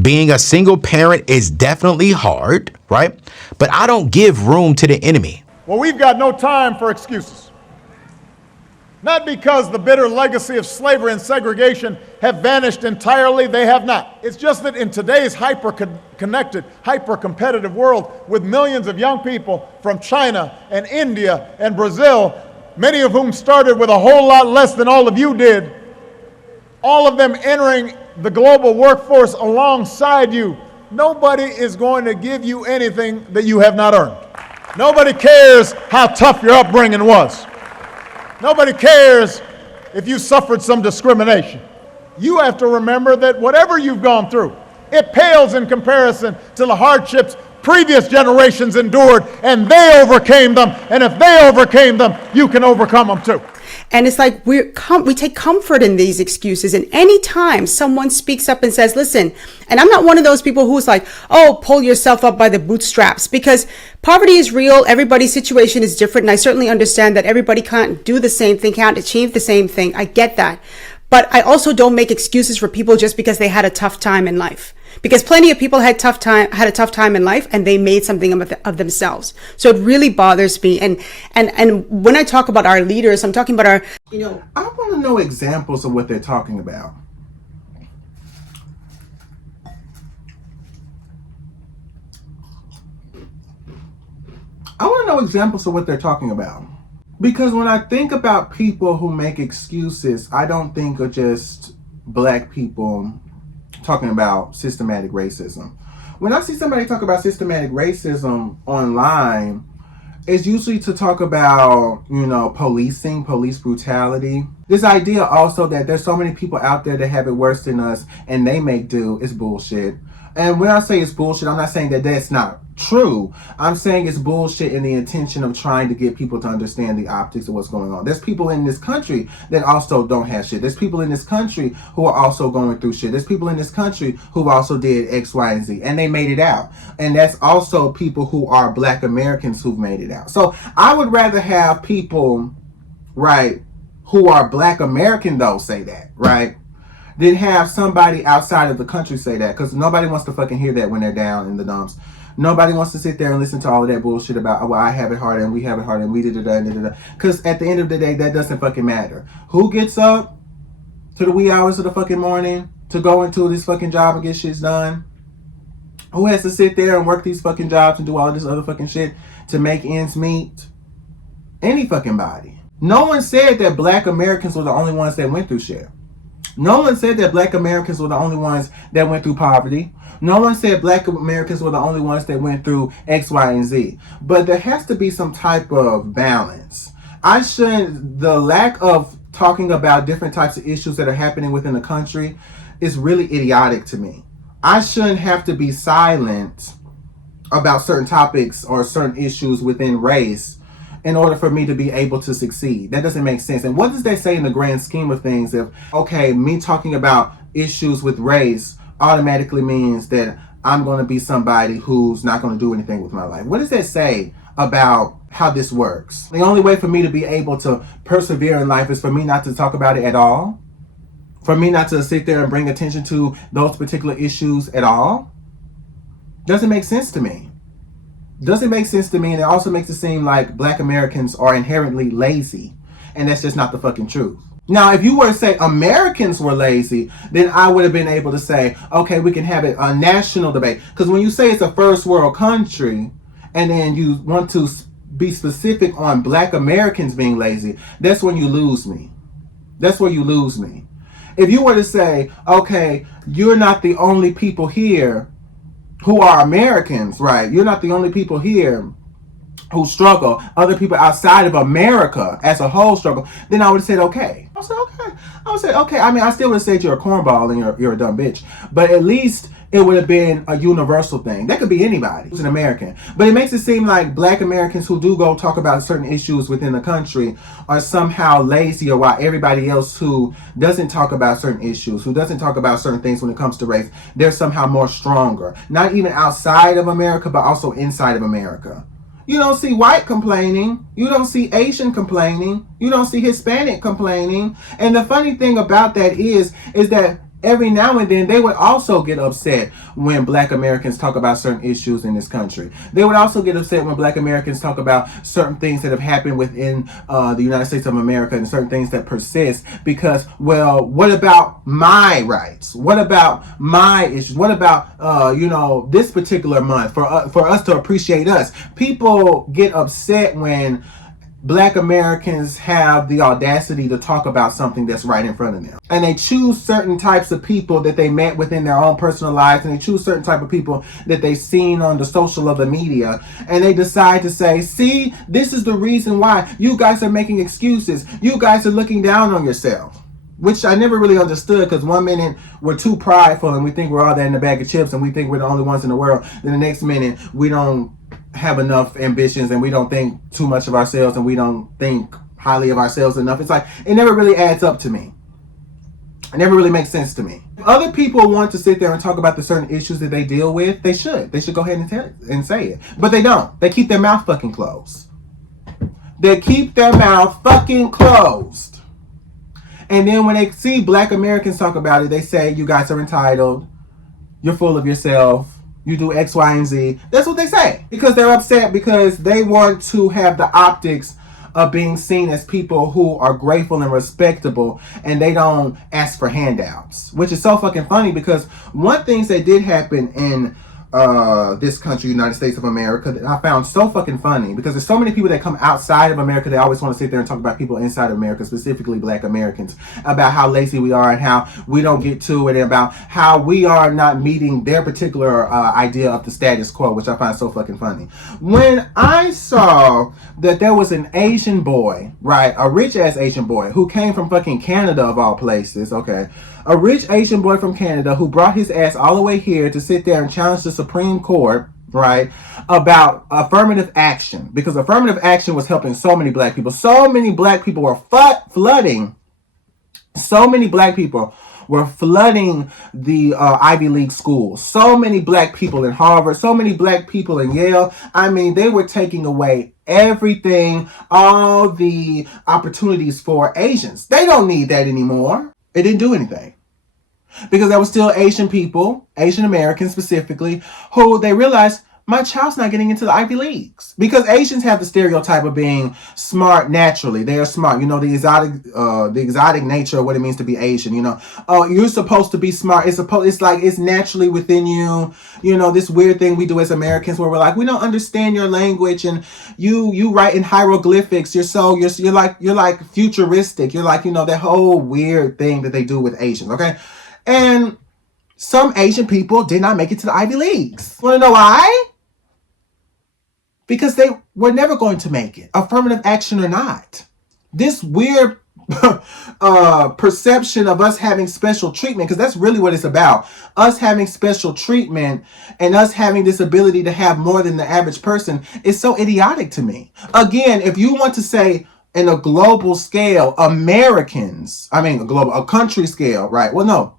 Being a single parent is definitely hard, right? But I don't give room to the enemy. Well, we've got no time for excuses. Not because the bitter legacy of slavery and segregation have vanished entirely, they have not. It's just that in today's hyper-connected, hyper-competitive world with millions of young people from China and India and Brazil, many of whom started with a whole lot less than all of you did, all of them entering the global workforce alongside you, nobody is going to give you anything that you have not earned. Nobody cares how tough your upbringing was. Nobody cares if you suffered some discrimination. You have to remember that whatever you've gone through, it pales in comparison to the hardships previous generations endured, and they overcame them. And if they overcame them, you can overcome them too. And it's like we take comfort in these excuses. And anytime someone speaks up and says, listen, and I'm not one of those people who's like, oh, pull yourself up by the bootstraps, because poverty is real. Everybody's situation is different. And I certainly understand that everybody can't do the same thing, can't achieve the same thing. I get that. But I also don't make excuses for people just because they had a tough time in life. Because plenty of people had a tough time in life, and they made something of themselves. So it really bothers me. And when I talk about our leaders, I'm talking about our, I want to know examples of what they're talking about. I want to know examples of what they're talking about. Because when I think about people who make excuses, I don't think of just black people talking about systematic racism. When I see somebody talk about systematic racism online, it's usually to talk about, policing, police brutality. This idea also that there's so many people out there that have it worse than us and they make do is bullshit. And when I say it's bullshit, I'm not saying that that's not true. I'm saying it's bullshit in the intention of trying to get people to understand the optics of what's going on. There's people in this country that also don't have shit. There's people in this country who are also going through shit. There's people in this country who also did X, Y, and Z, and they made it out. And that's also people who are black Americans who've made it out. So I would rather have people, right, who are black American though say that, right, than have somebody outside of the country say that, because nobody wants to fucking hear that when they're down in the dumps. Nobody wants to sit there and listen to all of that bullshit about, oh, well, I have it hard and we have it hard and we did it. Because at the end of the day, that doesn't fucking matter. Who gets up to the wee hours of the fucking morning to go into this fucking job and get shit done? Who has to sit there and work these fucking jobs and do all of this other fucking shit to make ends meet? Any fucking body. No one said that black Americans were the only ones that went through shit. No one said that black Americans were the only ones that went through poverty. No one said black Americans were the only ones that went through X, Y, and Z. But there has to be some type of balance. The lack of talking about different types of issues that are happening within the country is really idiotic to me. I shouldn't have to be silent about certain topics or certain issues within race in order for me to be able to succeed. That doesn't make sense. And what does that say in the grand scheme of things if, okay, me talking about issues with race automatically means that I'm going to be somebody who's not going to do anything with my life? What does that say about how this works? The only way for me to be able to persevere in life is for me not to talk about it at all? For me not to sit there and bring attention to those particular issues at all? Doesn't make sense to me. Doesn't make sense to me, and it also makes it seem like black Americans are inherently lazy, and that's just not the fucking truth. Now, if you were to say Americans were lazy, then I would have been able to say, okay, we can have a national debate. Because when you say it's a first world country, and then you want to be specific on black Americans being lazy, that's when you lose me. That's where you lose me. If you were to say, okay, you're not the only people here who are Americans, right? You're not the only people here who struggle. Other people outside of America as a whole struggle. Then I would have said, okay. I would say, okay. I mean, I still would have said you're a cornball and you're a dumb bitch. But at least it would have been a universal thing. That could be anybody who's an American. But it makes it seem like black Americans who do go talk about certain issues within the country are somehow lazier, while everybody else who doesn't talk about certain issues, who doesn't talk about certain things when it comes to race, they're somehow more stronger. Not even outside of America, but also inside of America. You don't see white complaining. You don't see Asian complaining. You don't see Hispanic complaining. And the funny thing about that is that every now and then they would also get upset when black Americans talk about certain issues in this country. They would also get upset when black Americans talk about certain things that have happened within the United States of America and certain things that persist because, well, what about my rights? What about my issues? What about, this particular month for us to appreciate us? People get upset when Black Americans have the audacity to talk about something that's right in front of them. And they choose certain types of people that they met within their own personal lives, and they choose certain type of people that they've seen on the social or the media, and they decide to say, see, this is the reason why you guys are making excuses. You guys are looking down on yourself. Which I never really understood, because one minute we're too prideful and we think we're all that in a bag of chips and we think we're the only ones in the world. Then the next minute we don't have enough ambitions and we don't think too much of ourselves and we don't think highly of ourselves enough. It's like, it never really adds up to me. It never really makes sense to me. If other people want to sit there and talk about the certain issues that they deal with, they should. They should go ahead and tell it and say it. But they don't. They keep their mouth fucking closed. They keep their mouth fucking closed. And then when they see Black Americans talk about it, they say, you guys are entitled. You're full of yourself. You do X, Y, and Z. That's what they say. Because they're upset because they want to have the optics of being seen as people who are grateful and respectable, and they don't ask for handouts. Which is so fucking funny, because one thing that did happen in this country, United States of America, that I found so fucking funny, because there's so many people that come outside of America. They always want to sit there and talk about people inside of America, specifically Black Americans, about how lazy we are and how we don't get to it, and about how we are not meeting their particular idea of the status quo, which I find so fucking funny. When I saw that there was an Asian boy, right, a rich ass Asian boy who came from fucking Canada of all places, okay, a rich Asian boy from Canada who brought his ass all the way here to sit there and challenge the Supreme Court, right, about affirmative action, because affirmative action was helping so many Black people. So many Black people were flooding. So many Black people were flooding the Ivy League schools. So many Black people in Harvard. So many Black people in Yale. I mean, they were taking away everything, all the opportunities for Asians. They don't need that anymore. It didn't do anything. Because there were still Asian people, Asian Americans specifically, who they realized, my child's not getting into the Ivy Leagues. Because Asians have the stereotype of being smart naturally. They are smart. You know, the exotic nature of what it means to be Asian. You know, oh, you're supposed to be smart. It's like it's naturally within you. You know, this weird thing we do as Americans where we're like, we don't understand your language, and you write in hieroglyphics. You're like futuristic. You're like, you know, that whole weird thing that they do with Asians. Okay, and some Asian people did not make it to the Ivy Leagues. Want to know why? Because they were never going to make it, affirmative action or not. This weird perception of us having special treatment, because that's really what it's about. Us having special treatment and us having this ability to have more than the average person is so idiotic to me. Again, if you want to say in a global scale, a country scale, right? Well, no.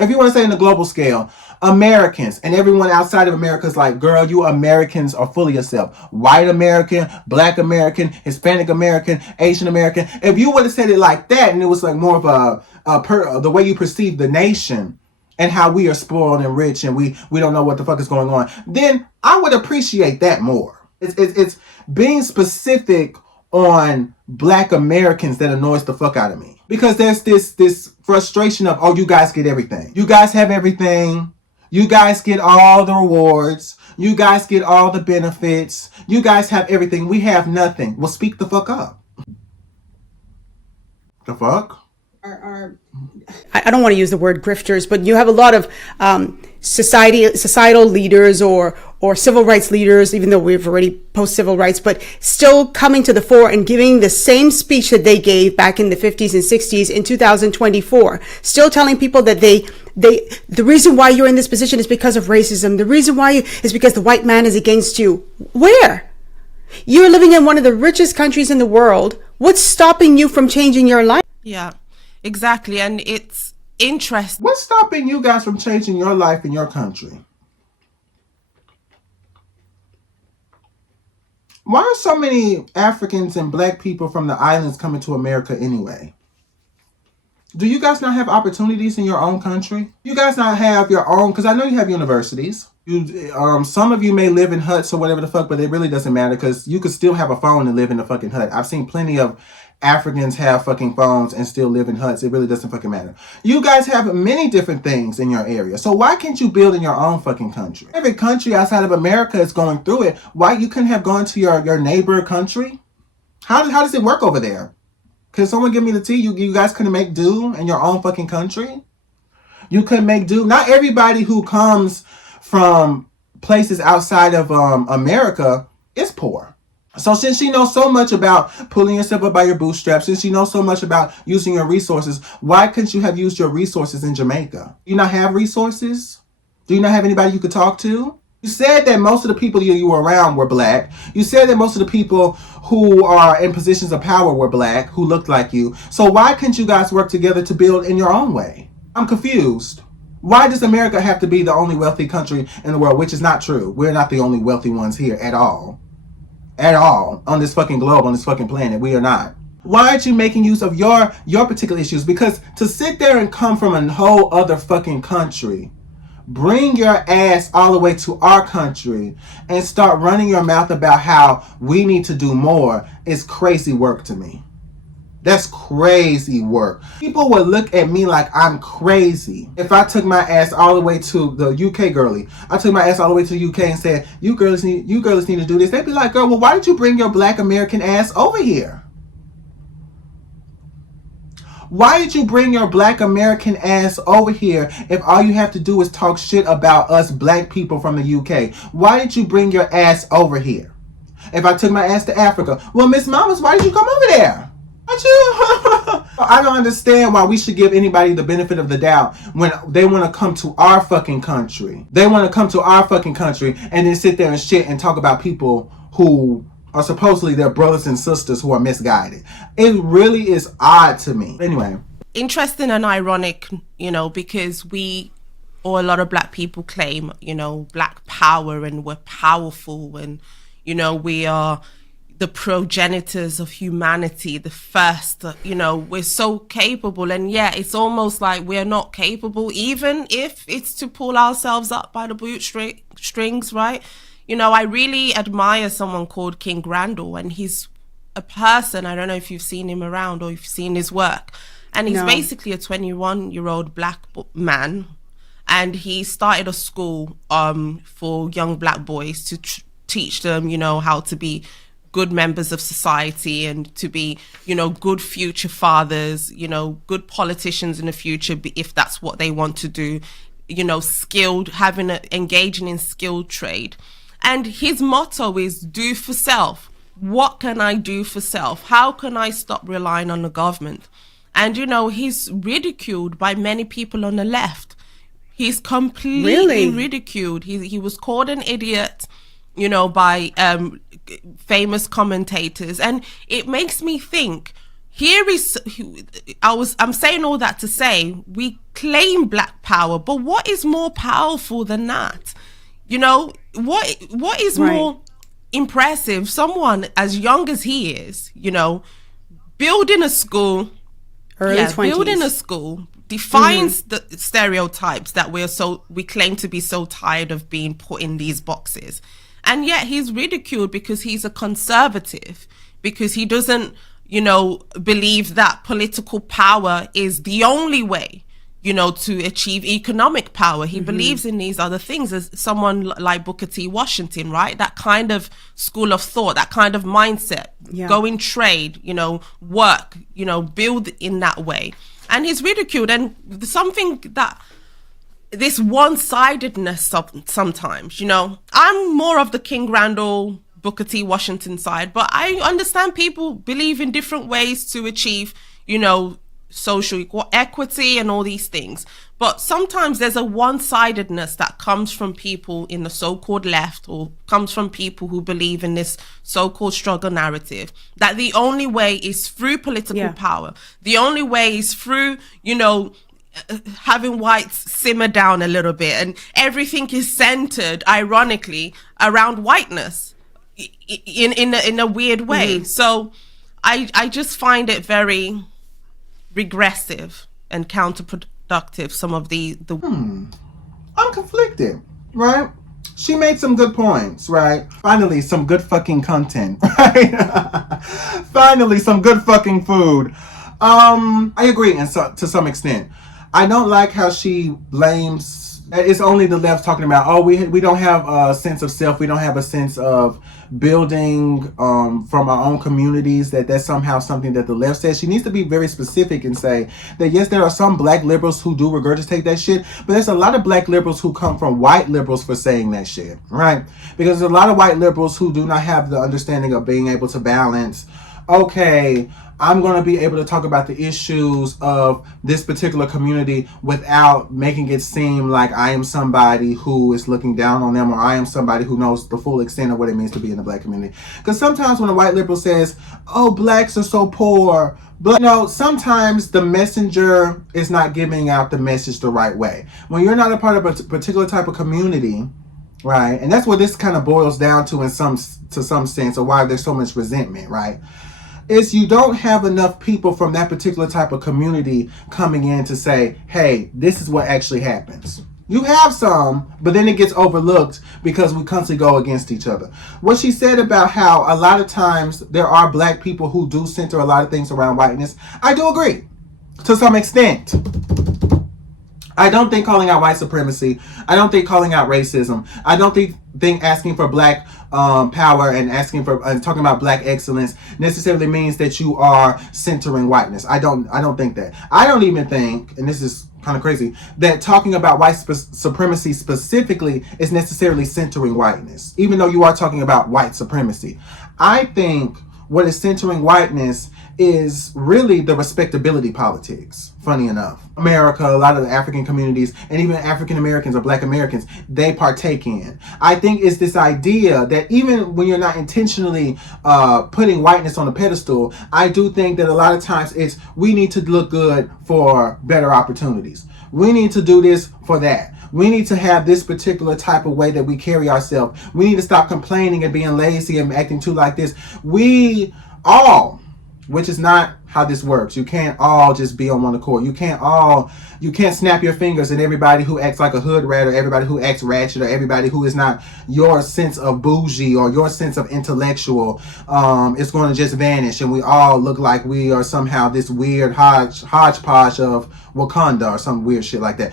If you want to say in a global scale, Americans and everyone outside of America is like, girl, you Americans are full of yourself. White American, Black American, Hispanic American, Asian American. If you would have said it like that, and it was like more of the way you perceive the nation and how we are spoiled and rich and we don't know what the fuck is going on, then I would appreciate that more. It's being specific on Black Americans that annoys the fuck out of me. Because there's this frustration of, oh, you guys get everything. You guys have everything. You guys get all the rewards. You guys get all the benefits. You guys have everything. We have nothing. Well, speak the fuck up. The fuck? I don't want to use the word grifters, but you have a lot of societal leaders or civil rights leaders, even though we've already post-civil rights, but still coming to the fore and giving the same speech that they gave back in the 50s and 60s in 2024, still telling people that the reason why you're in this position is because of racism. The reason why is because the white man is against you. Where? You're living in one of the richest countries in the world. What's stopping you from changing your life? Yeah, exactly. And it's interesting. What's stopping you guys from changing your life in your country? Why are so many Africans and Black people from the islands coming to America anyway? Do you guys not have opportunities in your own country? You guys not have your own, because I know you have universities. Some of you may live in huts or whatever the fuck, but it really doesn't matter, because you could still have a phone and live in a fucking hut. I've seen plenty of Africans have fucking phones and still live in huts. It really doesn't fucking matter. You guys have many different things in your area. So why can't you build in your own fucking country? Every country outside of America is going through it. Why you couldn't have gone to your neighbor country? How does it work over there? Can someone give me the tea? You guys couldn't make do in your own fucking country? You couldn't make do. Not everybody who comes from places outside of America is poor. So since she knows so much about pulling yourself up by your bootstraps, since she knows so much about using your resources, why couldn't you have used your resources in Jamaica? Do you not have resources? Do you not have anybody you could talk to? You said that most of the people you were around were black. You said that most of the people who are in positions of power were black, who looked like you. So why couldn't you guys work together to build in your own way? I'm confused. Why does America have to be the only wealthy country in the world, which is not true? We're not the only wealthy ones here at all. At all. On this fucking globe, on this fucking planet. We are not. Why aren't you making use of your particular issues? Because to sit there and come from a whole other fucking country, bring your ass all the way to our country and start running your mouth about how we need to do more is crazy work to me. That's crazy work. People would look at me like I'm crazy if I took my ass all the way to the UK girly. I took my ass all the way to the UK and said, you girls need to do this. They'd be like, girl, well, why did you bring your black American ass over here? Why did you bring your black American ass over here if all you have to do is talk shit about us black people from the UK? Why did you bring your ass over here? If I took my ass to Africa, well, Miss Mamas, why did you come over there? I don't understand why we should give anybody the benefit of the doubt when they want to come to our fucking country. They want to come to our fucking country and then sit there and shit and talk about people who are supposedly their brothers and sisters who are misguided. It really is odd to me. Anyway. Interesting and ironic, because a lot of black people claim, black power and we're powerful and, we are the progenitors of humanity, the first, we're so capable. And yeah, it's almost like we're not capable, even if it's to pull ourselves up by the bootstrings, right? I really admire someone called King Randall, and he's a person, I don't know if you've seen him around or if you've seen his work. And he's basically a 21-year-old black man. And he started a school for young black boys to teach them, how to be good members of society and to be, good future fathers, good politicians in the future, if that's what they want to do, skilled, engaging in skilled trade. And his motto is do for self. What can I do for self? How can I stop relying on the government? And, he's ridiculed by many people on the left. He's completely ridiculed. He was called an idiot, by famous commentators. And it makes me think, I'm saying all that to say, we claim black power, but what is more powerful than that? What is more impressive? Someone as young as he is, building a school, early 20s. Building a school defines the stereotypes that we claim to be so tired of being put in these boxes. And yet he's ridiculed because he's a conservative, because he doesn't, believe that political power is the only way, to achieve economic power. He believes in these other things, as someone like Booker T. Washington, right? That kind of school of thought, that kind of mindset, go in trade, work, build in that way. And he's ridiculed. And something that this one-sidedness sometimes, I'm more of the King Randall, Booker T. Washington side, but I understand people believe in different ways to achieve, social equity and all these things. But sometimes there's a one-sidedness that comes from people in the so-called left, or comes from people who believe in this so-called struggle narrative, that the only way is through political power. The only way is through, having whites simmer down a little bit, and everything is centered, ironically, around whiteness in a weird way. So I just find it very regressive and counterproductive, some of the I'm conflicted, right? She made some good points, right? Finally, some good fucking content, right? Finally, some good fucking food. I agree to some extent. I don't like how she blames It's only the left talking about, oh, we don't have a sense of self, we don't have a sense of building from our own communities, that's somehow something that the left says. She needs to be very specific and say that yes, there are some black liberals who do regurgitate that shit, but there's a lot of black liberals who come from white liberals for saying that shit, right? Because there's a lot of white liberals who do not have the understanding of being able to balance, okay, I'm going to be able to talk about the issues of this particular community without making it seem like I am somebody who is looking down on them, or I am somebody who knows the full extent of what it means to be in the black community. Because sometimes when a white liberal says, oh, blacks are so poor, but sometimes the messenger is not giving out the message the right way. When you're not a part of a particular type of community, right, and that's what this kind of boils down to some sense, or why there's so much resentment, right? Is you don't have enough people from that particular type of community coming in to say, hey, this is what actually happens. You have some, but then it gets overlooked because we constantly go against each other. What she said about how a lot of times there are black people who do center a lot of things around whiteness, I do agree to some extent. I don't think calling out white supremacy, I don't think calling out racism, I don't think asking for black power and asking for talking about black excellence necessarily means that you are centering whiteness. I don't think that. I don't even think, and this is kind of crazy, that talking about white supremacy specifically is necessarily centering whiteness, even though you are talking about white supremacy. I think what is centering whiteness is really the respectability politics, funny enough. America, a lot of the African communities, and even African Americans or black Americans, they partake in. I think it's this idea that even when you're not intentionally putting whiteness on a pedestal, I do think that a lot of times it's, we need to look good for better opportunities. We need to do this for that. We need to have this particular type of way that we carry ourselves. We need to stop complaining and being lazy and acting too like this. We all, which is not how this works. You can't all just be on one accord. You can't snap your fingers at everybody who acts like a hood rat, or everybody who acts ratchet, or everybody who is not your sense of bougie or your sense of intellectual. It's going to just vanish and we all look like we are somehow this weird hodgepodge of Wakanda or some weird shit like that.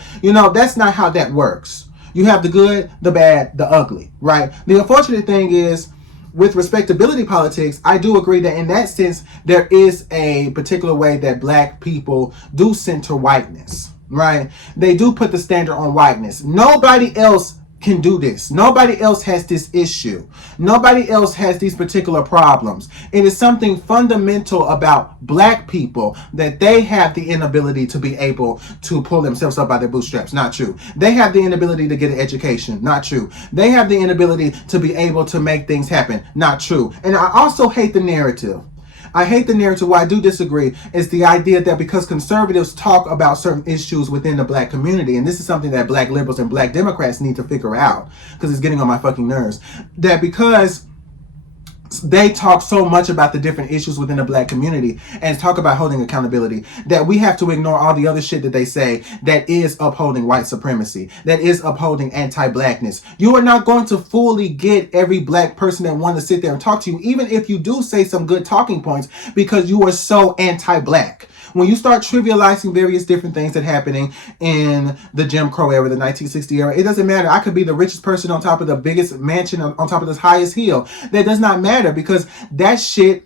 That's not how that works. You have the good, the bad, the ugly, right? The unfortunate thing is, with respectability politics, I do agree that in that sense, there is a particular way that black people do center whiteness, right? They do put the standard on whiteness. Nobody else can do this. Nobody else has this issue. Nobody else has these particular problems. It is something fundamental about black people that they have the inability to be able to pull themselves up by their bootstraps. Not true. They have the inability to get an education. Not true. They have the inability to be able to make things happen. Not true. And I also hate the narrative. I hate the narrative. Where I do disagree is the idea that because conservatives talk about certain issues within the black community, and this is something that black liberals and black Democrats need to figure out because it's getting on my fucking nerves, that because they talk so much about the different issues within the black community and talk about holding accountability, that we have to ignore all the other shit that they say that is upholding white supremacy, that is upholding anti-blackness. You are not going to fully get every black person that wants to sit there and talk to you, even if you do say some good talking points, because you are so anti-black. When you start trivializing various different things that are happening in the Jim Crow era, the 1960 era, it doesn't matter. I could be the richest person on top of the biggest mansion on top of this highest hill. That does not matter, because that shit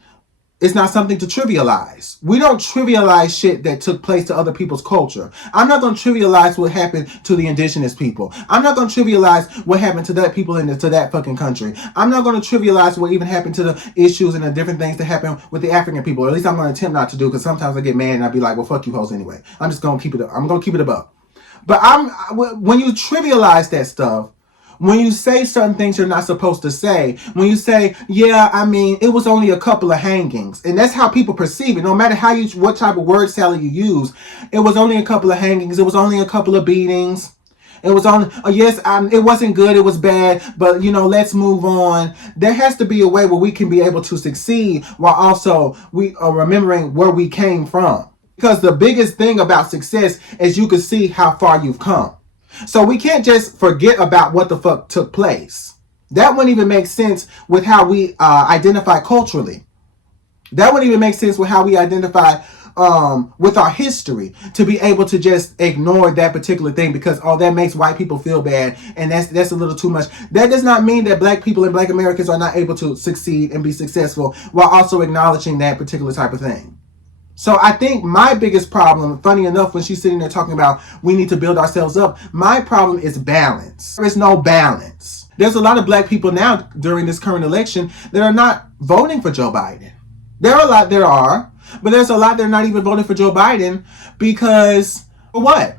is not something to trivialize. We don't trivialize shit that took place to other people's culture. I'm not going to trivialize what happened to the indigenous people. I'm not going to trivialize what happened to that people to that fucking country. I'm not going to trivialize what even happened to the issues and the different things that happen with the African people. Or at least I'm going to attempt not to do, because sometimes I get mad and I be like, well, fuck you hoes anyway. I'm just going to keep it above. But when you trivialize that stuff, when you say certain things you're not supposed to say, when you say, yeah, I mean, it was only a couple of hangings, and that's how people perceive it. No matter what type of word salad you use, it was only a couple of hangings. It was only a couple of beatings. It was on, it wasn't good, it was bad, but let's move on. There has to be a way where we can be able to succeed while also we are remembering where we came from. Because the biggest thing about success is you can see how far you've come. So we can't just forget about what the fuck took place. That wouldn't even make sense with how we identify culturally. That wouldn't even make sense with how we identify with our history to be able to just ignore that particular thing because that makes white people feel bad and that's a little too much. That does not mean that black people and black Americans are not able to succeed and be successful while also acknowledging that particular type of thing. So I think my biggest problem, funny enough, when she's sitting there talking about we need to build ourselves up, my problem is balance. There is no balance. There's a lot of black people now during this current election that are not voting for Joe Biden. There are, but there's a lot that are not even voting for Joe Biden because, for what?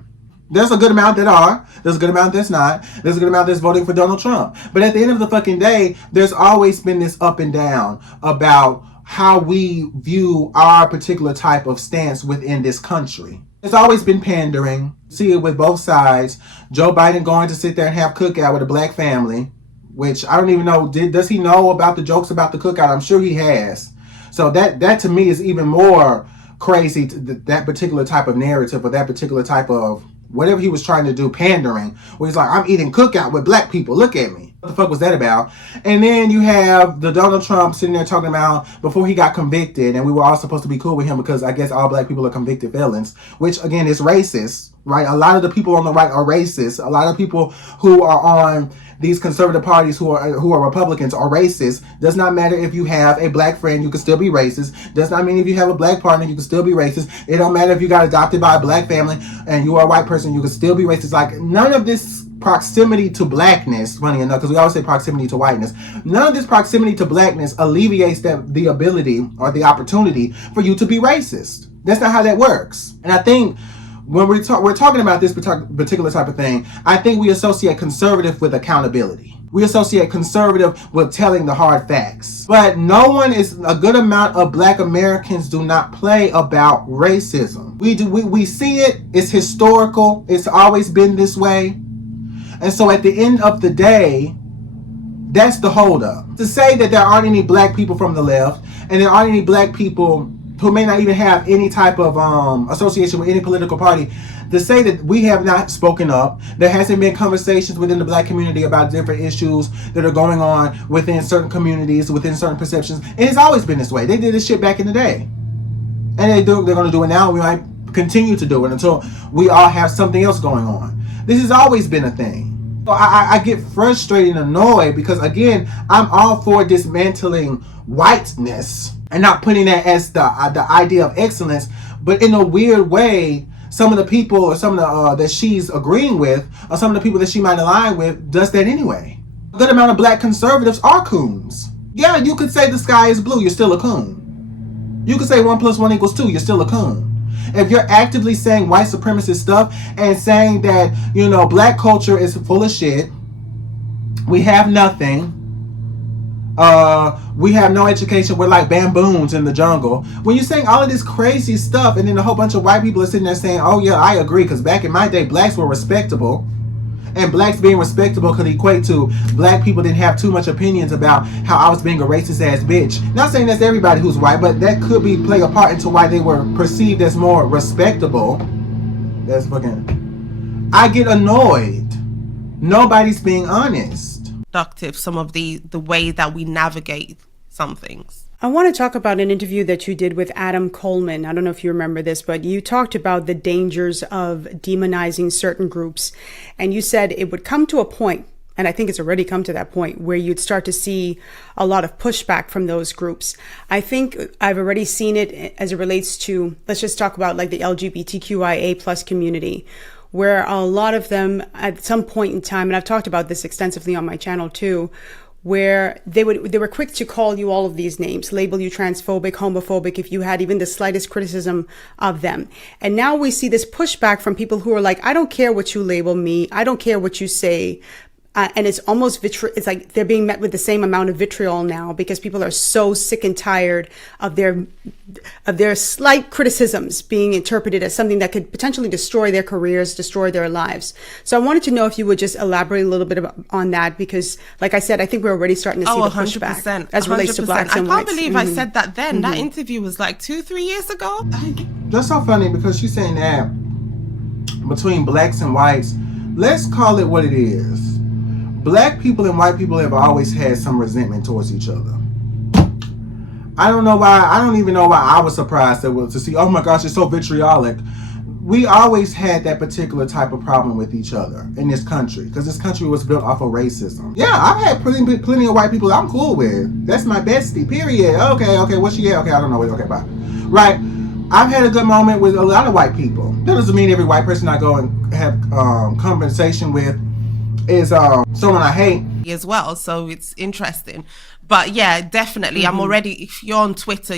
There's a good amount that are. There's a good amount that's not. There's a good amount that's voting for Donald Trump. But at the end of the fucking day, there's always been this up and down about how we view our particular type of stance within this country. It's always been pandering. See it with both sides. Joe Biden going to sit there and have cookout with a black family, which I don't even know, does he know about the jokes about the cookout? I'm sure he has. So that to me is even more crazy, that particular type of narrative or that particular type of whatever he was trying to do, pandering, where he's like, I'm eating cookout with black people, look at me. What the fuck was that about? And then you have the Donald Trump sitting there talking about before he got convicted, and we were all supposed to be cool with him because I guess all black people are convicted felons, which again is racist, right? A lot of the people on the right are racist. A lot of people who are on these conservative parties who are Republicans are racist. Does not matter if you have a black friend, you can still be racist. Does not mean if you have a black partner, you can still be racist. It don't matter if you got adopted by a black family and you are a white person, you can still be racist. Like, none of this proximity to blackness, funny enough, because we always say proximity to whiteness, none of this proximity to blackness alleviates the ability or the opportunity for you to be racist. That's not how that works. And I think when we're talking about this particular type of thing, I think we associate conservative with accountability. We associate conservative with telling the hard facts. But a good amount of black Americans do not play about racism. We see it, it's historical, it's always been this way. And so at the end of the day, that's the holdup. To say that there aren't any black people from the left, and there aren't any black people who may not even have any type of association with any political party, to say that we have not spoken up, there hasn't been conversations within the black community about different issues that are going on within certain communities, within certain perceptions, and it's always been this way. They did this shit back in the day. And they're going to do it now. We might continue to do it until we all have something else going on. This has always been a thing. So I get frustrated and annoyed because, again, I'm all for dismantling whiteness and not putting that as the idea of excellence, but in a weird way, some of the people or some of the that she's agreeing with, or some of the people that she might align with, does that anyway. A good amount of black conservatives are coons. Yeah, you could say the sky is blue, you're still a coon. You could say 1 + 1 = 2, you're still a coon. If you're actively saying white supremacist stuff and saying that, black culture is full of shit, we have nothing, we have no education, we're like bamboos in the jungle. When you're saying all of this crazy stuff and then a whole bunch of white people are sitting there saying, oh yeah, I agree, because back in my day, blacks were respectable. And blacks being respectable could equate to black people didn't have too much opinions about how I was being a racist ass bitch. Not saying that's everybody who's white, but that could play a part into why they were perceived as more respectable. That's fucking... I get annoyed. Nobody's being honest. Productive, some of the way that we navigate some things. I want to talk about an interview that you did with Adam Coleman. I don't know if you remember this, but you talked about the dangers of demonizing certain groups. And you said it would come to a point, and I think it's already come to that point, where you'd start to see a lot of pushback from those groups. I think I've already seen it as it relates to, let's just talk about like the LGBTQIA+ community, where a lot of them at some point in time, and I've talked about this extensively on my channel too, where they were quick to call you all of these names, label you transphobic, homophobic, if you had even the slightest criticism of them. And now we see this pushback from people who are like, I don't care what you label me. I don't care what you say. And it's almost it's like they're being met with the same amount of vitriol now because people are so sick and tired of their slight criticisms being interpreted as something that could potentially destroy their careers, destroy their lives. So I wanted to know if you would just elaborate a little bit on that, because like I said, I think we're already starting to see the pushback as it relates to blacks and whites. I can't believe I said that then. Mm-hmm. That interview was like 2-3 years ago. That's so funny because she's saying that between blacks and whites, let's call it what it is. Black people and white people have always had some resentment towards each other. I don't know why. I don't even know why I was surprised to see, oh my gosh, it's so vitriolic. We always had that particular type of problem with each other in this country because this country was built off of racism. Yeah, I've had plenty of white people I'm cool with. That's my bestie, period. Okay, what's she at? Okay, I don't know. Okay, bye. Right. I've had a good moment with a lot of white people. That doesn't mean every white person I go and have conversation with is someone I hate. As well, so it's interesting. But yeah, definitely, I'm already, if you're on Twitter,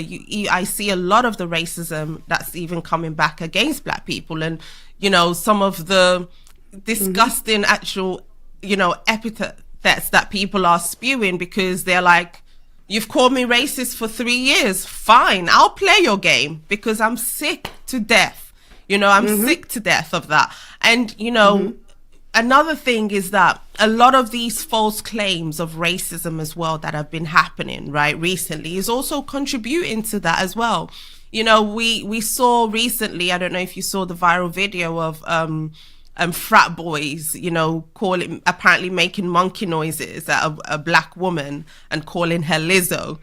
I see a lot of the racism that's even coming back against black people, and you know, some of the disgusting actual, you know, epithets that people are spewing because they're like, you've called me racist for 3 years, fine, I'll play your game because I'm sick to death. You know, I'm sick to death of that. And you know, another thing is that a lot of these false claims of racism as well that have been happening, right, recently is also contributing to that as well. You know, we saw recently, I don't know if you saw the viral video of frat boys, you know, apparently making monkey noises at a black woman and calling her Lizzo.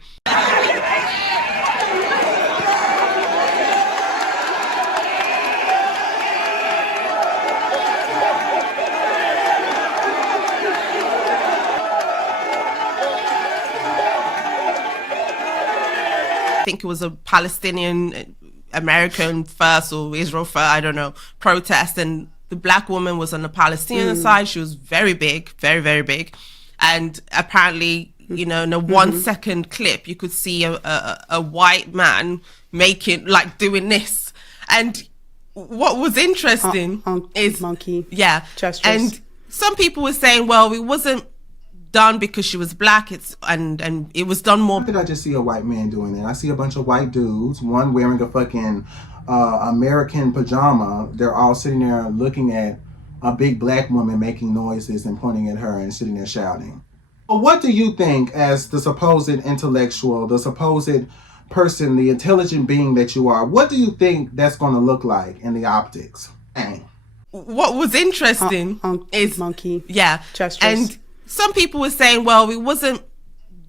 I think it was a Palestinian American first or Israel first, I don't know, protest, and the black woman was on the Palestinian side. She was very big, very, very big. And apparently, you know, in a 1 second clip, you could see a white man doing this. And what was interesting is monkey gestures. And some people were saying, well, it wasn't done because she was black, and it was done more. How did I just see a white man doing that? I see a bunch of white dudes, one wearing a fucking American pajama. They're all sitting there looking at a big black woman making noises and pointing at her and sitting there shouting. Well, what do you think, as the supposed intellectual, the supposed person, the intelligent being that you are, what do you think that's going to look like in the optics? Dang. What was interesting is monkey gestures. And some people were saying, well, it wasn't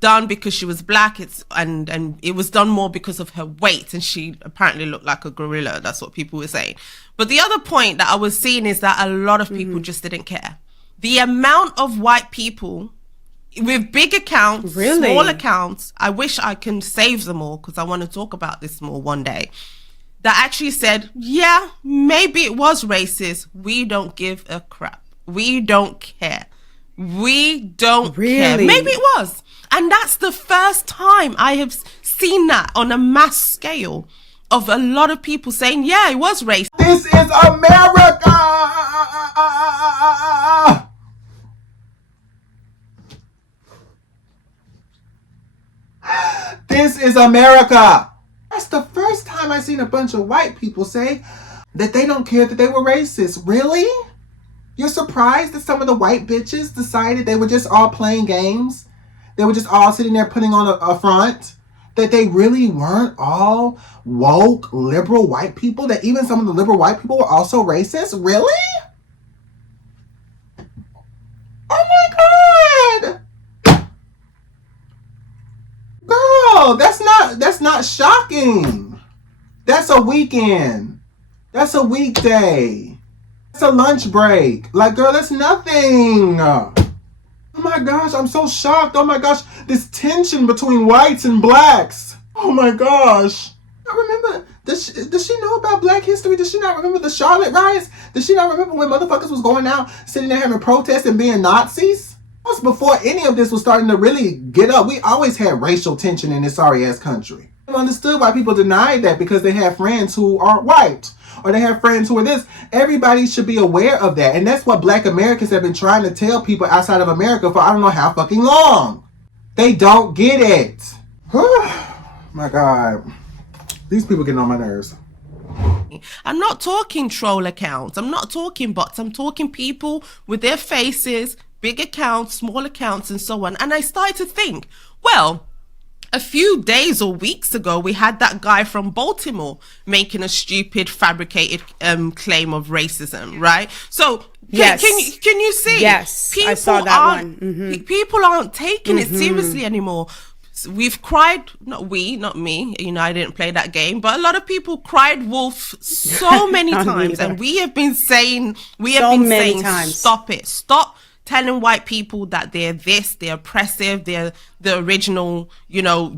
done because she was black, and it was done more because of her weight, and she apparently looked like a gorilla. That's what people were saying. But the other point that I was seeing is that a lot of people just didn't care. The amount of white people with big accounts, small accounts, I wish I can save them all because I want to talk about this more one day, that actually said, yeah, maybe it was racist. We don't give a crap. We don't care. We don't care. Maybe it was. And that's the first time I have seen that on a mass scale of a lot of people saying, yeah, it was racist. This is America! This is America! That's the first time I've seen a bunch of white people say that they don't care that they were racist. Really? You're surprised that some of the white bitches decided they were just all playing games? They were just all sitting there putting on a front? That they really weren't all woke, liberal white people? That even some of the liberal white people were also racist? Really? Oh my God! Girl, that's not shocking. That's a weekend. That's a weekday. It's a lunch break. Like, girl, that's nothing. Oh my gosh, I'm so shocked. Oh my gosh, this tension between whites and blacks. Oh my gosh. I remember, does she know about black history? Does she not remember the Charlotte riots? Does she not remember when motherfuckers was going out, sitting there having protests and being Nazis? That was before any of this was starting to really get up. We always had racial tension in this sorry ass country. I understood why people denied that, because they have friends who are white, or they have friends who are this. Everybody should be aware of that. And that's what black Americans have been trying to tell people outside of America for I don't know how fucking long. They don't get it. My God. These people getting on my nerves. I'm not talking troll accounts. I'm not talking bots. I'm talking people with their faces, big accounts, small accounts, and so on. And I started to think, well, a few days or weeks ago, we had that guy from Baltimore making a stupid, fabricated claim of racism, right? So can you see? Yes, people I saw that one. People aren't taking it seriously anymore. we've cried, not me, I didn't play that game, but a lot of people cried wolf so many times, and we have been saying stop it, stop telling white people that they're this, they're oppressive, they're the original,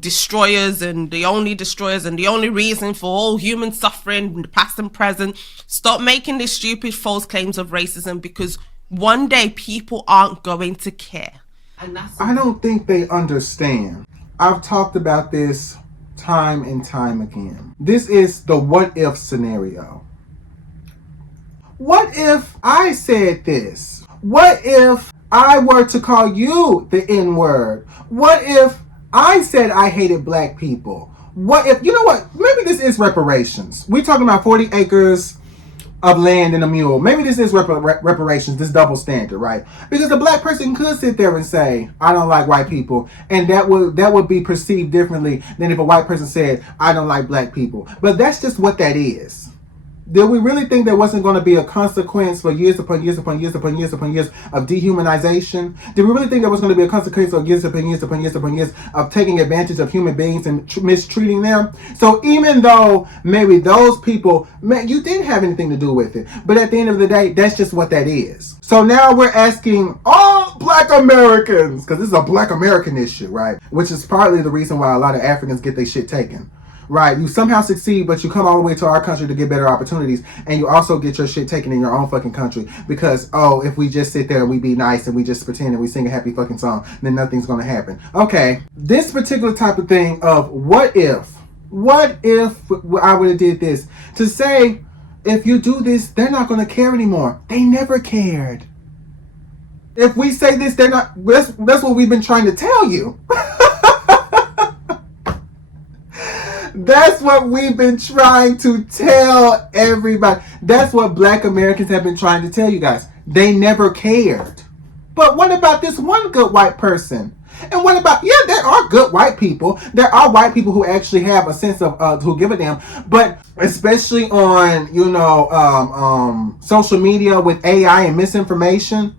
destroyers and the only destroyers and the only reason for all human suffering, the past and present. Stop making these stupid false claims of racism, because one day people aren't going to care. I don't think they understand. I've talked about this time and time again. This is the what if scenario. What if I said this? What if I were to call you the N-word? What if I said I hated black people? What if, maybe this is reparations. We're talking about 40 acres of land and a mule. Maybe this is reparations, this double standard, right? Because a black person could sit there and say, I don't like white people, and that would be perceived differently than if a white person said, I don't like black people. But that's just what that is. Did we really think there wasn't going to be a consequence for years upon years upon years upon years upon years of dehumanization? Did we really think there was going to be a consequence for years upon years upon years upon years of taking advantage of human beings and mistreating them? So even though maybe those people, you didn't have anything to do with it, but at the end of the day, that's just what that is. So now we're asking all black Americans, because this is a black American issue, right? Which is partly the reason why a lot of Africans get their shit taken. Right, you somehow succeed, but you come all the way to our country to get better opportunities, and you also get your shit taken in your own fucking country because, if we just sit there and we be nice and we just pretend and we sing a happy fucking song, then nothing's gonna happen. Okay, this particular type of thing of what if I would have did this, to say, if you do this, they're not gonna care anymore. They never cared. If we say this, they're not, that's what we've been trying to tell you. That's what we've been trying to tell everybody. That's what black Americans have been trying to tell you guys. They never cared. But what about this one good white person? And what about, there are good white people. There are white people who actually have a sense of, who give a damn. But especially on, social media with AI and misinformation,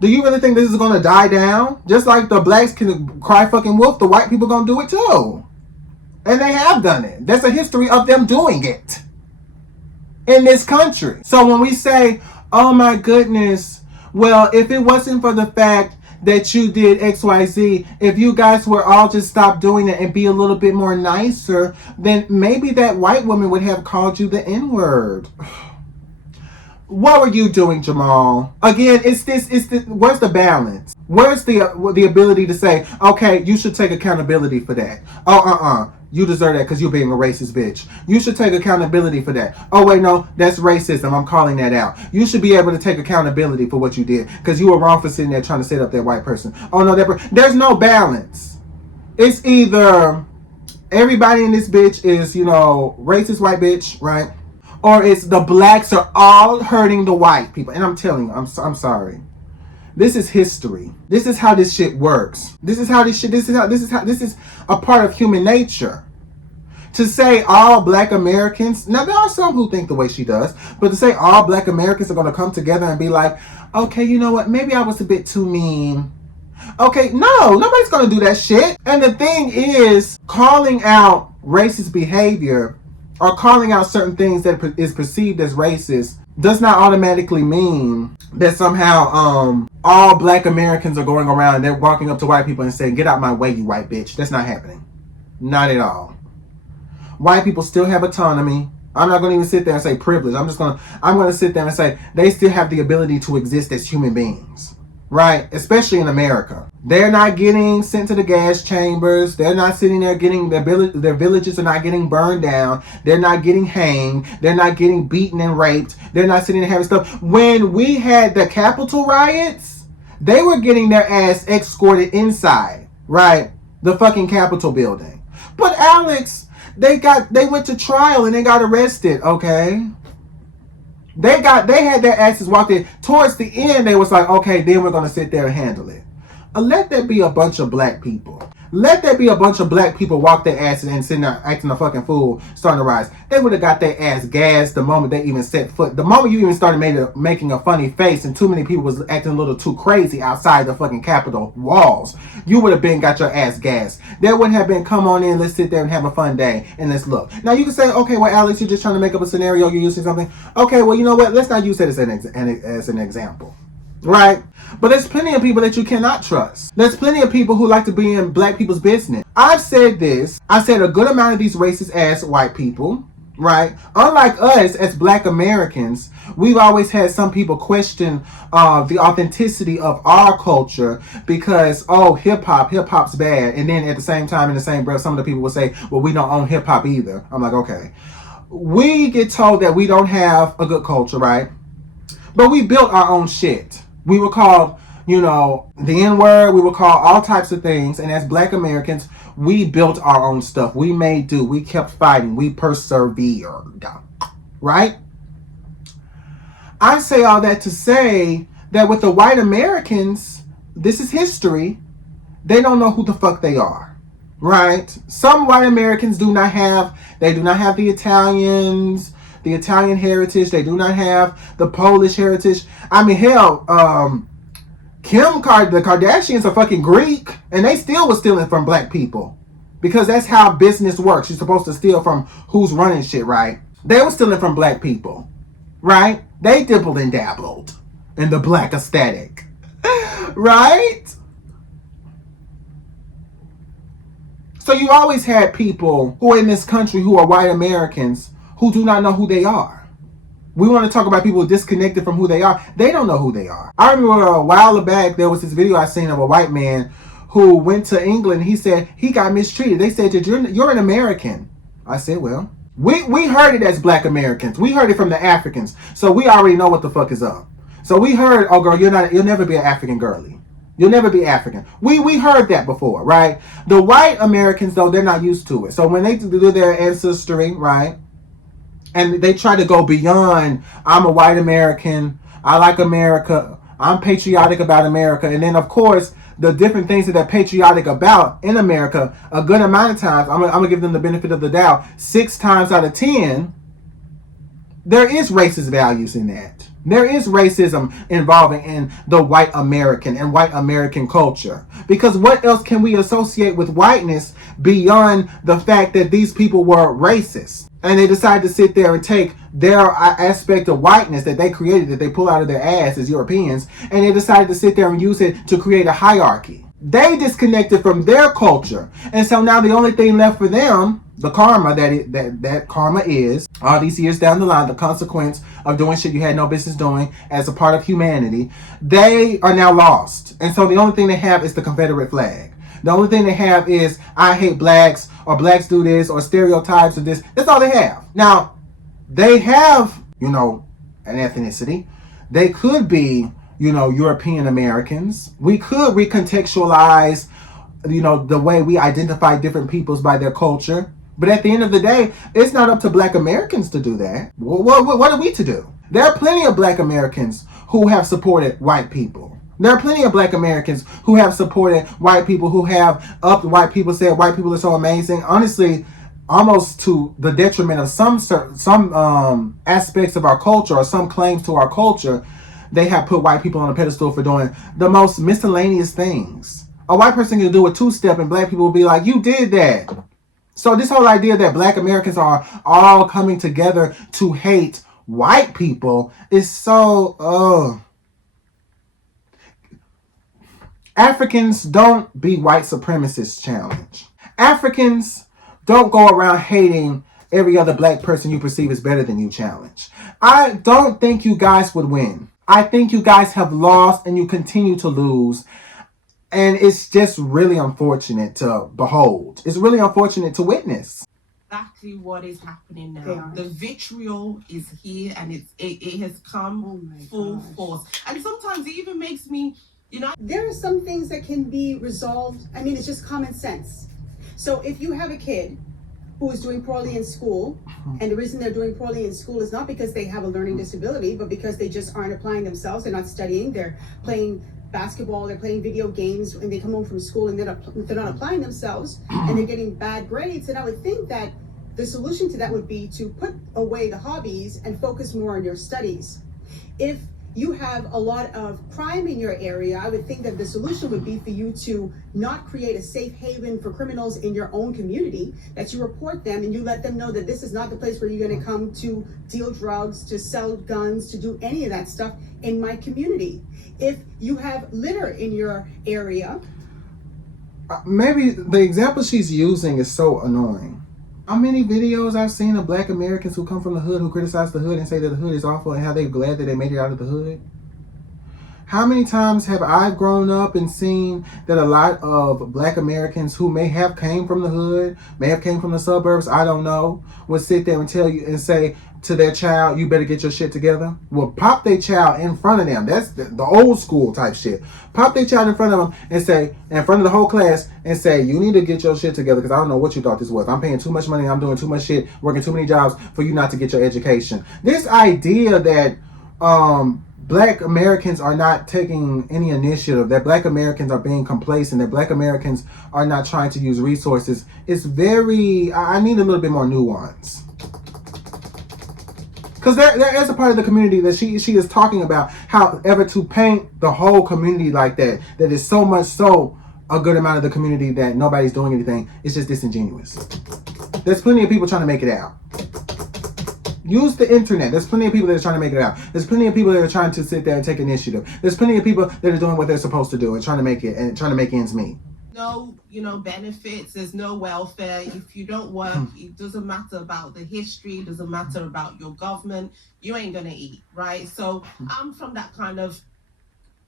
do you really think this is going to die down? Just like the blacks can cry fucking wolf, the white people going to do it too. And they have done it. There's a history of them doing it in this country. So when we say, oh my goodness, well, if it wasn't for the fact that you did XYZ, if you guys were all just stop doing it and be a little bit more nicer, then maybe that white woman would have called you the N-word. What were you doing, Jamal? Again, it's this, where's the balance? Where's the ability to say, okay, you should take accountability for that. You deserve that because you're being a racist bitch. You should take accountability for that. Oh, wait, no, that's racism. I'm calling that out. You should be able to take accountability for what you did because you were wrong for sitting there trying to set up that white person. Oh, no, there's no balance. It's either everybody in this bitch is, racist white bitch, right? Or it's the blacks are all hurting the white people. And I'm telling you, I'm sorry. This is history. This is how this shit works. This is a part of human nature. To say all black Americans, now there are some who think the way she does, but to say all black Americans are going to come together and be like, okay, you know what, maybe I was a bit too mean. Okay, no, nobody's going to do that shit. And the thing is, calling out racist behavior or calling out certain things that is perceived as racist does not automatically mean that somehow all black Americans are going around and they're walking up to white people and saying, get out my way, you white bitch. That's not happening. Not at all. White people still have autonomy. I'm not going to even sit there and say privilege. I'm going to sit there and say they still have the ability to exist as human beings. Right? Especially in America. They're not getting sent to the gas chambers. They're not sitting there getting their villages are not getting burned down. They're not getting hanged. They're not getting beaten and raped. They're not sitting there having stuff. When we had the Capitol riots, they were getting their ass escorted inside, right? The fucking Capitol building. But Alex, they went to trial and they got arrested, okay? They had their asses walked in. Towards the end, they was like, okay, then we're going to sit there and handle it. Let that be a bunch of black people. Let there be a bunch of black people walk their asses and sitting there acting a fucking fool, starting to rise. They would have got their ass gassed the moment they even set foot. The moment you even started making a funny face and too many people was acting a little too crazy outside the fucking Capitol walls, you would have been got your ass gassed. There wouldn't have been, come on in, let's sit there and have a fun day and let's look. Now you can say, okay, well, Alex, you're just trying to make up a scenario, you're using something. Okay, well, you know what? Let's not use that as an example. Right? But there's plenty of people that you cannot trust. There's plenty of people who like to be in black people's business. I've said this. I said a good amount of these racist ass white people, right? Unlike us as black Americans, we've always had some people question the authenticity of our culture because, oh, hip-hop's bad. And then at the same time, in the same breath, some of the people will say, well, we don't own hip-hop either. I'm like, okay. We get told that we don't have a good culture, right? But we built our own shit. We were called, you know, the N-word. We were called all types of things. And as black Americans, we built our own stuff. We made do. We kept fighting. We persevered. Right? I say all that to say that with the white Americans, this is history. They don't know who the fuck they are. Right? Some white Americans do not have the Italians, the Italian heritage. They do not have the Polish heritage. I mean, hell, the Kardashians are fucking Greek, and they still was stealing from black people. Because that's how business works. You're supposed to steal from who's running shit, right? They were stealing from black people, right? They dibbled and dabbled in the black aesthetic, right? So you always had people who are in this country who are white Americans who do not know who they are. We want to talk about people disconnected from who they are. They don't know who they are. I remember a while back, there was this video I seen of a white man who went to England. He said he got mistreated. They said that you're an American. I said, well, we heard it as black Americans. We heard it from the Africans. So we already know what the fuck is up. So we heard, oh girl, you'll never be an African girly. You'll never be African. We heard that before, right? The white Americans, though, they're not used to it. So when they do their ancestry, right? And they try to go beyond, I'm a white American, I like America, I'm patriotic about America. And then, of course, the different things that they're patriotic about in America, a good amount of times, I'm going to give them the benefit of the doubt, 6 times out of 10, there is racist values in that. There is racism involving in the white American and white American culture. Because what else can we associate with whiteness beyond the fact that these people were racist? And they decided to sit there and take their aspect of whiteness that they created, that they pull out of their ass as Europeans, and they decided to sit there and use it to create a hierarchy. They disconnected from their culture. And so now the only thing left for them, the karma that karma is, all these years down the line, the consequence of doing shit you had no business doing as a part of humanity, they are now lost. And so the only thing they have is the Confederate flag. The only thing they have is, I hate blacks, or blacks do this, or stereotypes of this. That's all they have. Now, they have, an ethnicity. They could be, European Americans. We could recontextualize, the way we identify different peoples by their culture. But at the end of the day, it's not up to black Americans to do that. What are we to do? There are plenty of black Americans who have supported white people. There are plenty of black Americans who have supported white people, who have upped white people, said white people are so amazing. Honestly, almost to the detriment of some aspects of our culture, or some claims to our culture, they have put white people on a pedestal for doing the most miscellaneous things. A white person can do a 2-step and black people will be like, you did that. So this whole idea that black Americans are all coming together to hate white people is so, Africans don't be white supremacists challenge. Africans don't go around hating every other black person you perceive as better than you challenge. I don't think you guys would win. I think you guys have lost and you continue to lose. And it's just really unfortunate to behold. It's really unfortunate to witness. Exactly what is happening now. The vitriol is here, and it has come full force. And sometimes it even makes me, There are some things that can be resolved. I mean, it's just common sense. So if you have a kid who is doing poorly in school, and the reason they're doing poorly in school is not because they have a learning disability, but because they just aren't applying themselves, they're not studying, they're playing basketball, they're playing video games, and they come home from school and they're not applying themselves and they're getting bad grades. And I would think that the solution to that would be to put away the hobbies and focus more on your studies. If you have a lot of crime in your area, I would think that the solution would be for you to not create a safe haven for criminals in your own community, that you report them and you let them know that this is not the place where you're going to come to deal drugs, to sell guns, to do any of that stuff in my community. If you have litter in your area. Maybe the example she's using is so annoying. How many videos I've seen of Black Americans who come from the hood who criticize the hood and say that the hood is awful and how they're glad that they made it out of the hood? How many times have I grown up and seen that a lot of Black Americans who may have came from the hood, may have came from the suburbs, I don't know, would sit there and tell you and say to their child, you better get your shit together? Well, pop their child in front of them. That's the old school type shit. Pop their child in front of them and say, in front of the whole class, and say, you need to get your shit together because I don't know what you thought this was. I'm paying too much money. I'm doing too much shit, working too many jobs for you not to get your education. This idea that Black Americans are not taking any initiative, that Black Americans are being complacent, that Black Americans are not trying to use resources, is very, I need a little bit more nuance. Because there is a part of the community that she is talking about, however, to paint the whole community like that is so much so a good amount of the community that nobody's doing anything, it's just disingenuous. There's plenty of people trying to make it out. Use the internet. There's plenty of people that are trying to make it out. There's plenty of people that are trying to sit there and take initiative. There's plenty of people that are doing what they're supposed to do and trying to make it and trying to make ends meet. No, benefits, there's no welfare. If you don't work, it doesn't matter about the history, it doesn't matter about your government, you ain't gonna eat, right? So I'm from that kind of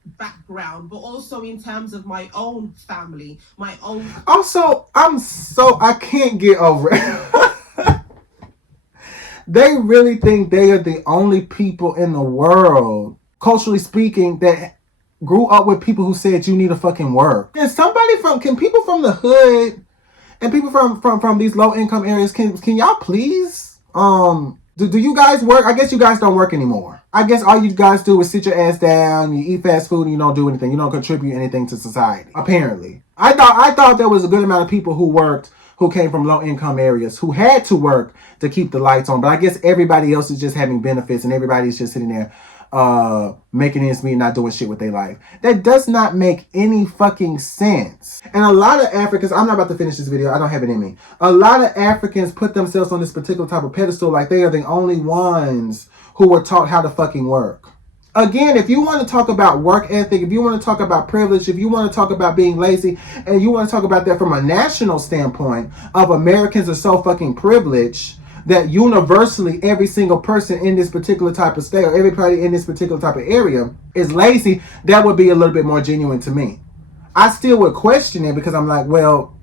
background, but also in terms of my own family, my own. Also, I can't get over it. They really think they are the only people in the world, culturally speaking, that grew up with people who said you need to fucking work. And can people from the hood and people from these low income areas, can y'all please, do you guys work? I guess you guys don't work anymore. I guess all you guys do is sit your ass down, you eat fast food, and you don't do anything. You don't contribute anything to society, apparently. I thought there was a good amount of people who worked, who came from low income areas, who had to work to keep the lights on. But I guess everybody else is just having benefits and everybody's just sitting there making ends meet, not doing shit with their life. That does not make any fucking sense. And a lot of Africans, I'm not about to finish this video, I don't have it in me. A lot of Africans put themselves on this particular type of pedestal like they are the only ones who were taught how to fucking work. Again, if you want to talk about work ethic, if you want to talk about privilege, if you want to talk about being lazy, and you want to talk about that from a national standpoint of Americans are so fucking privileged that universally every single person in this particular type of state or everybody in this particular type of area is lazy, that would be a little bit more genuine to me. I still would question it because I'm like, well,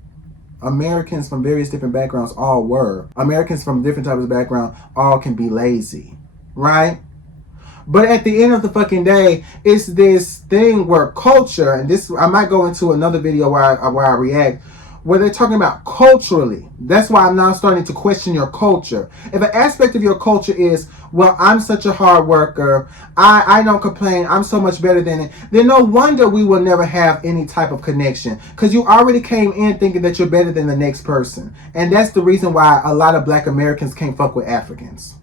Americans from various different backgrounds all were. Americans from different types of background all can be lazy, right? But at the end of the fucking day, it's this thing where culture, and this, I might go into another video where I react, where they're talking about culturally. That's why I'm now starting to question your culture. If an aspect of your culture is, well, I'm such a hard worker, I don't complain, I'm so much better than it, then no wonder we will never have any type of connection. Because you already came in thinking that you're better than the next person. And that's the reason why a lot of Black Americans can't fuck with Africans.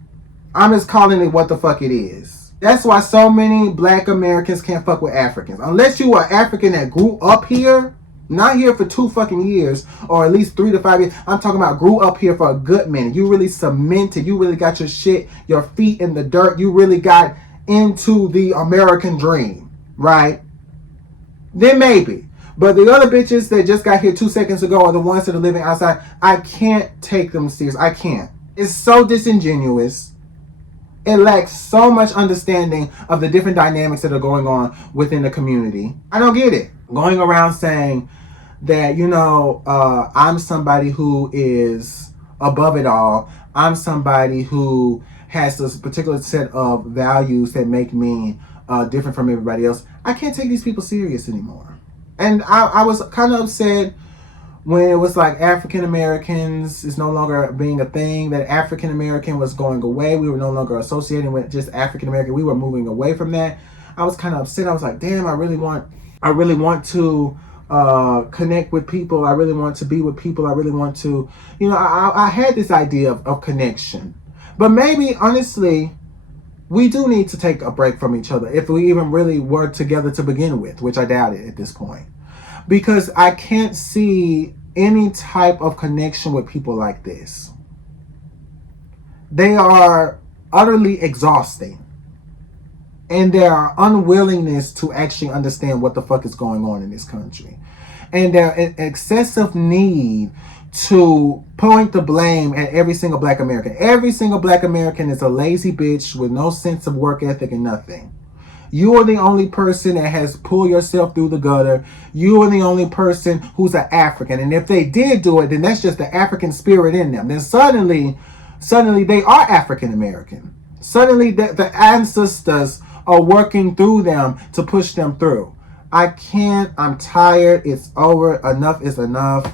I'm just calling it what the fuck it is. That's why so many Black Americans can't fuck with Africans. Unless you are African that grew up here, not here for 2 fucking years, or at least 3 to 5 years. I'm talking about grew up here for a good minute. You really cemented. You really got your shit, your feet in the dirt. You really got into the American dream, right? Then maybe. But the other bitches that just got here 2 seconds ago are the ones that are living outside. I can't take them serious. I can't. It's so disingenuous. It lacks so much understanding of the different dynamics that are going on within the community. I don't get it. Going around saying that, I'm somebody who is above it all. I'm somebody who has this particular set of values that make me different from everybody else. I can't take these people serious anymore. And I was kind of upset when it was like African Americans is no longer being a thing, that African American was going away. We were no longer associating with just African American. We were moving away from that. I was kind of upset. I was like, damn, I really want I really want to connect with people. I really want to be with people. I really want to, I had this idea of connection. But maybe, honestly, we do need to take a break from each other if we even really were together to begin with, which I doubt it at this point. Because I can't see any type of connection with people like this. They are utterly exhausting. And their unwillingness to actually understand what the fuck is going on in this country. And their excessive need to point the blame at every single black American. Every single black American is a lazy bitch with no sense of work ethic and nothing. You are the only person that has pulled yourself through the gutter. You are the only person who's an African. And if they did do it, then that's just the African spirit in them. Then suddenly they are African American. Suddenly the ancestors are working through them to push them through. I can't. I'm tired. It's over. Enough is enough.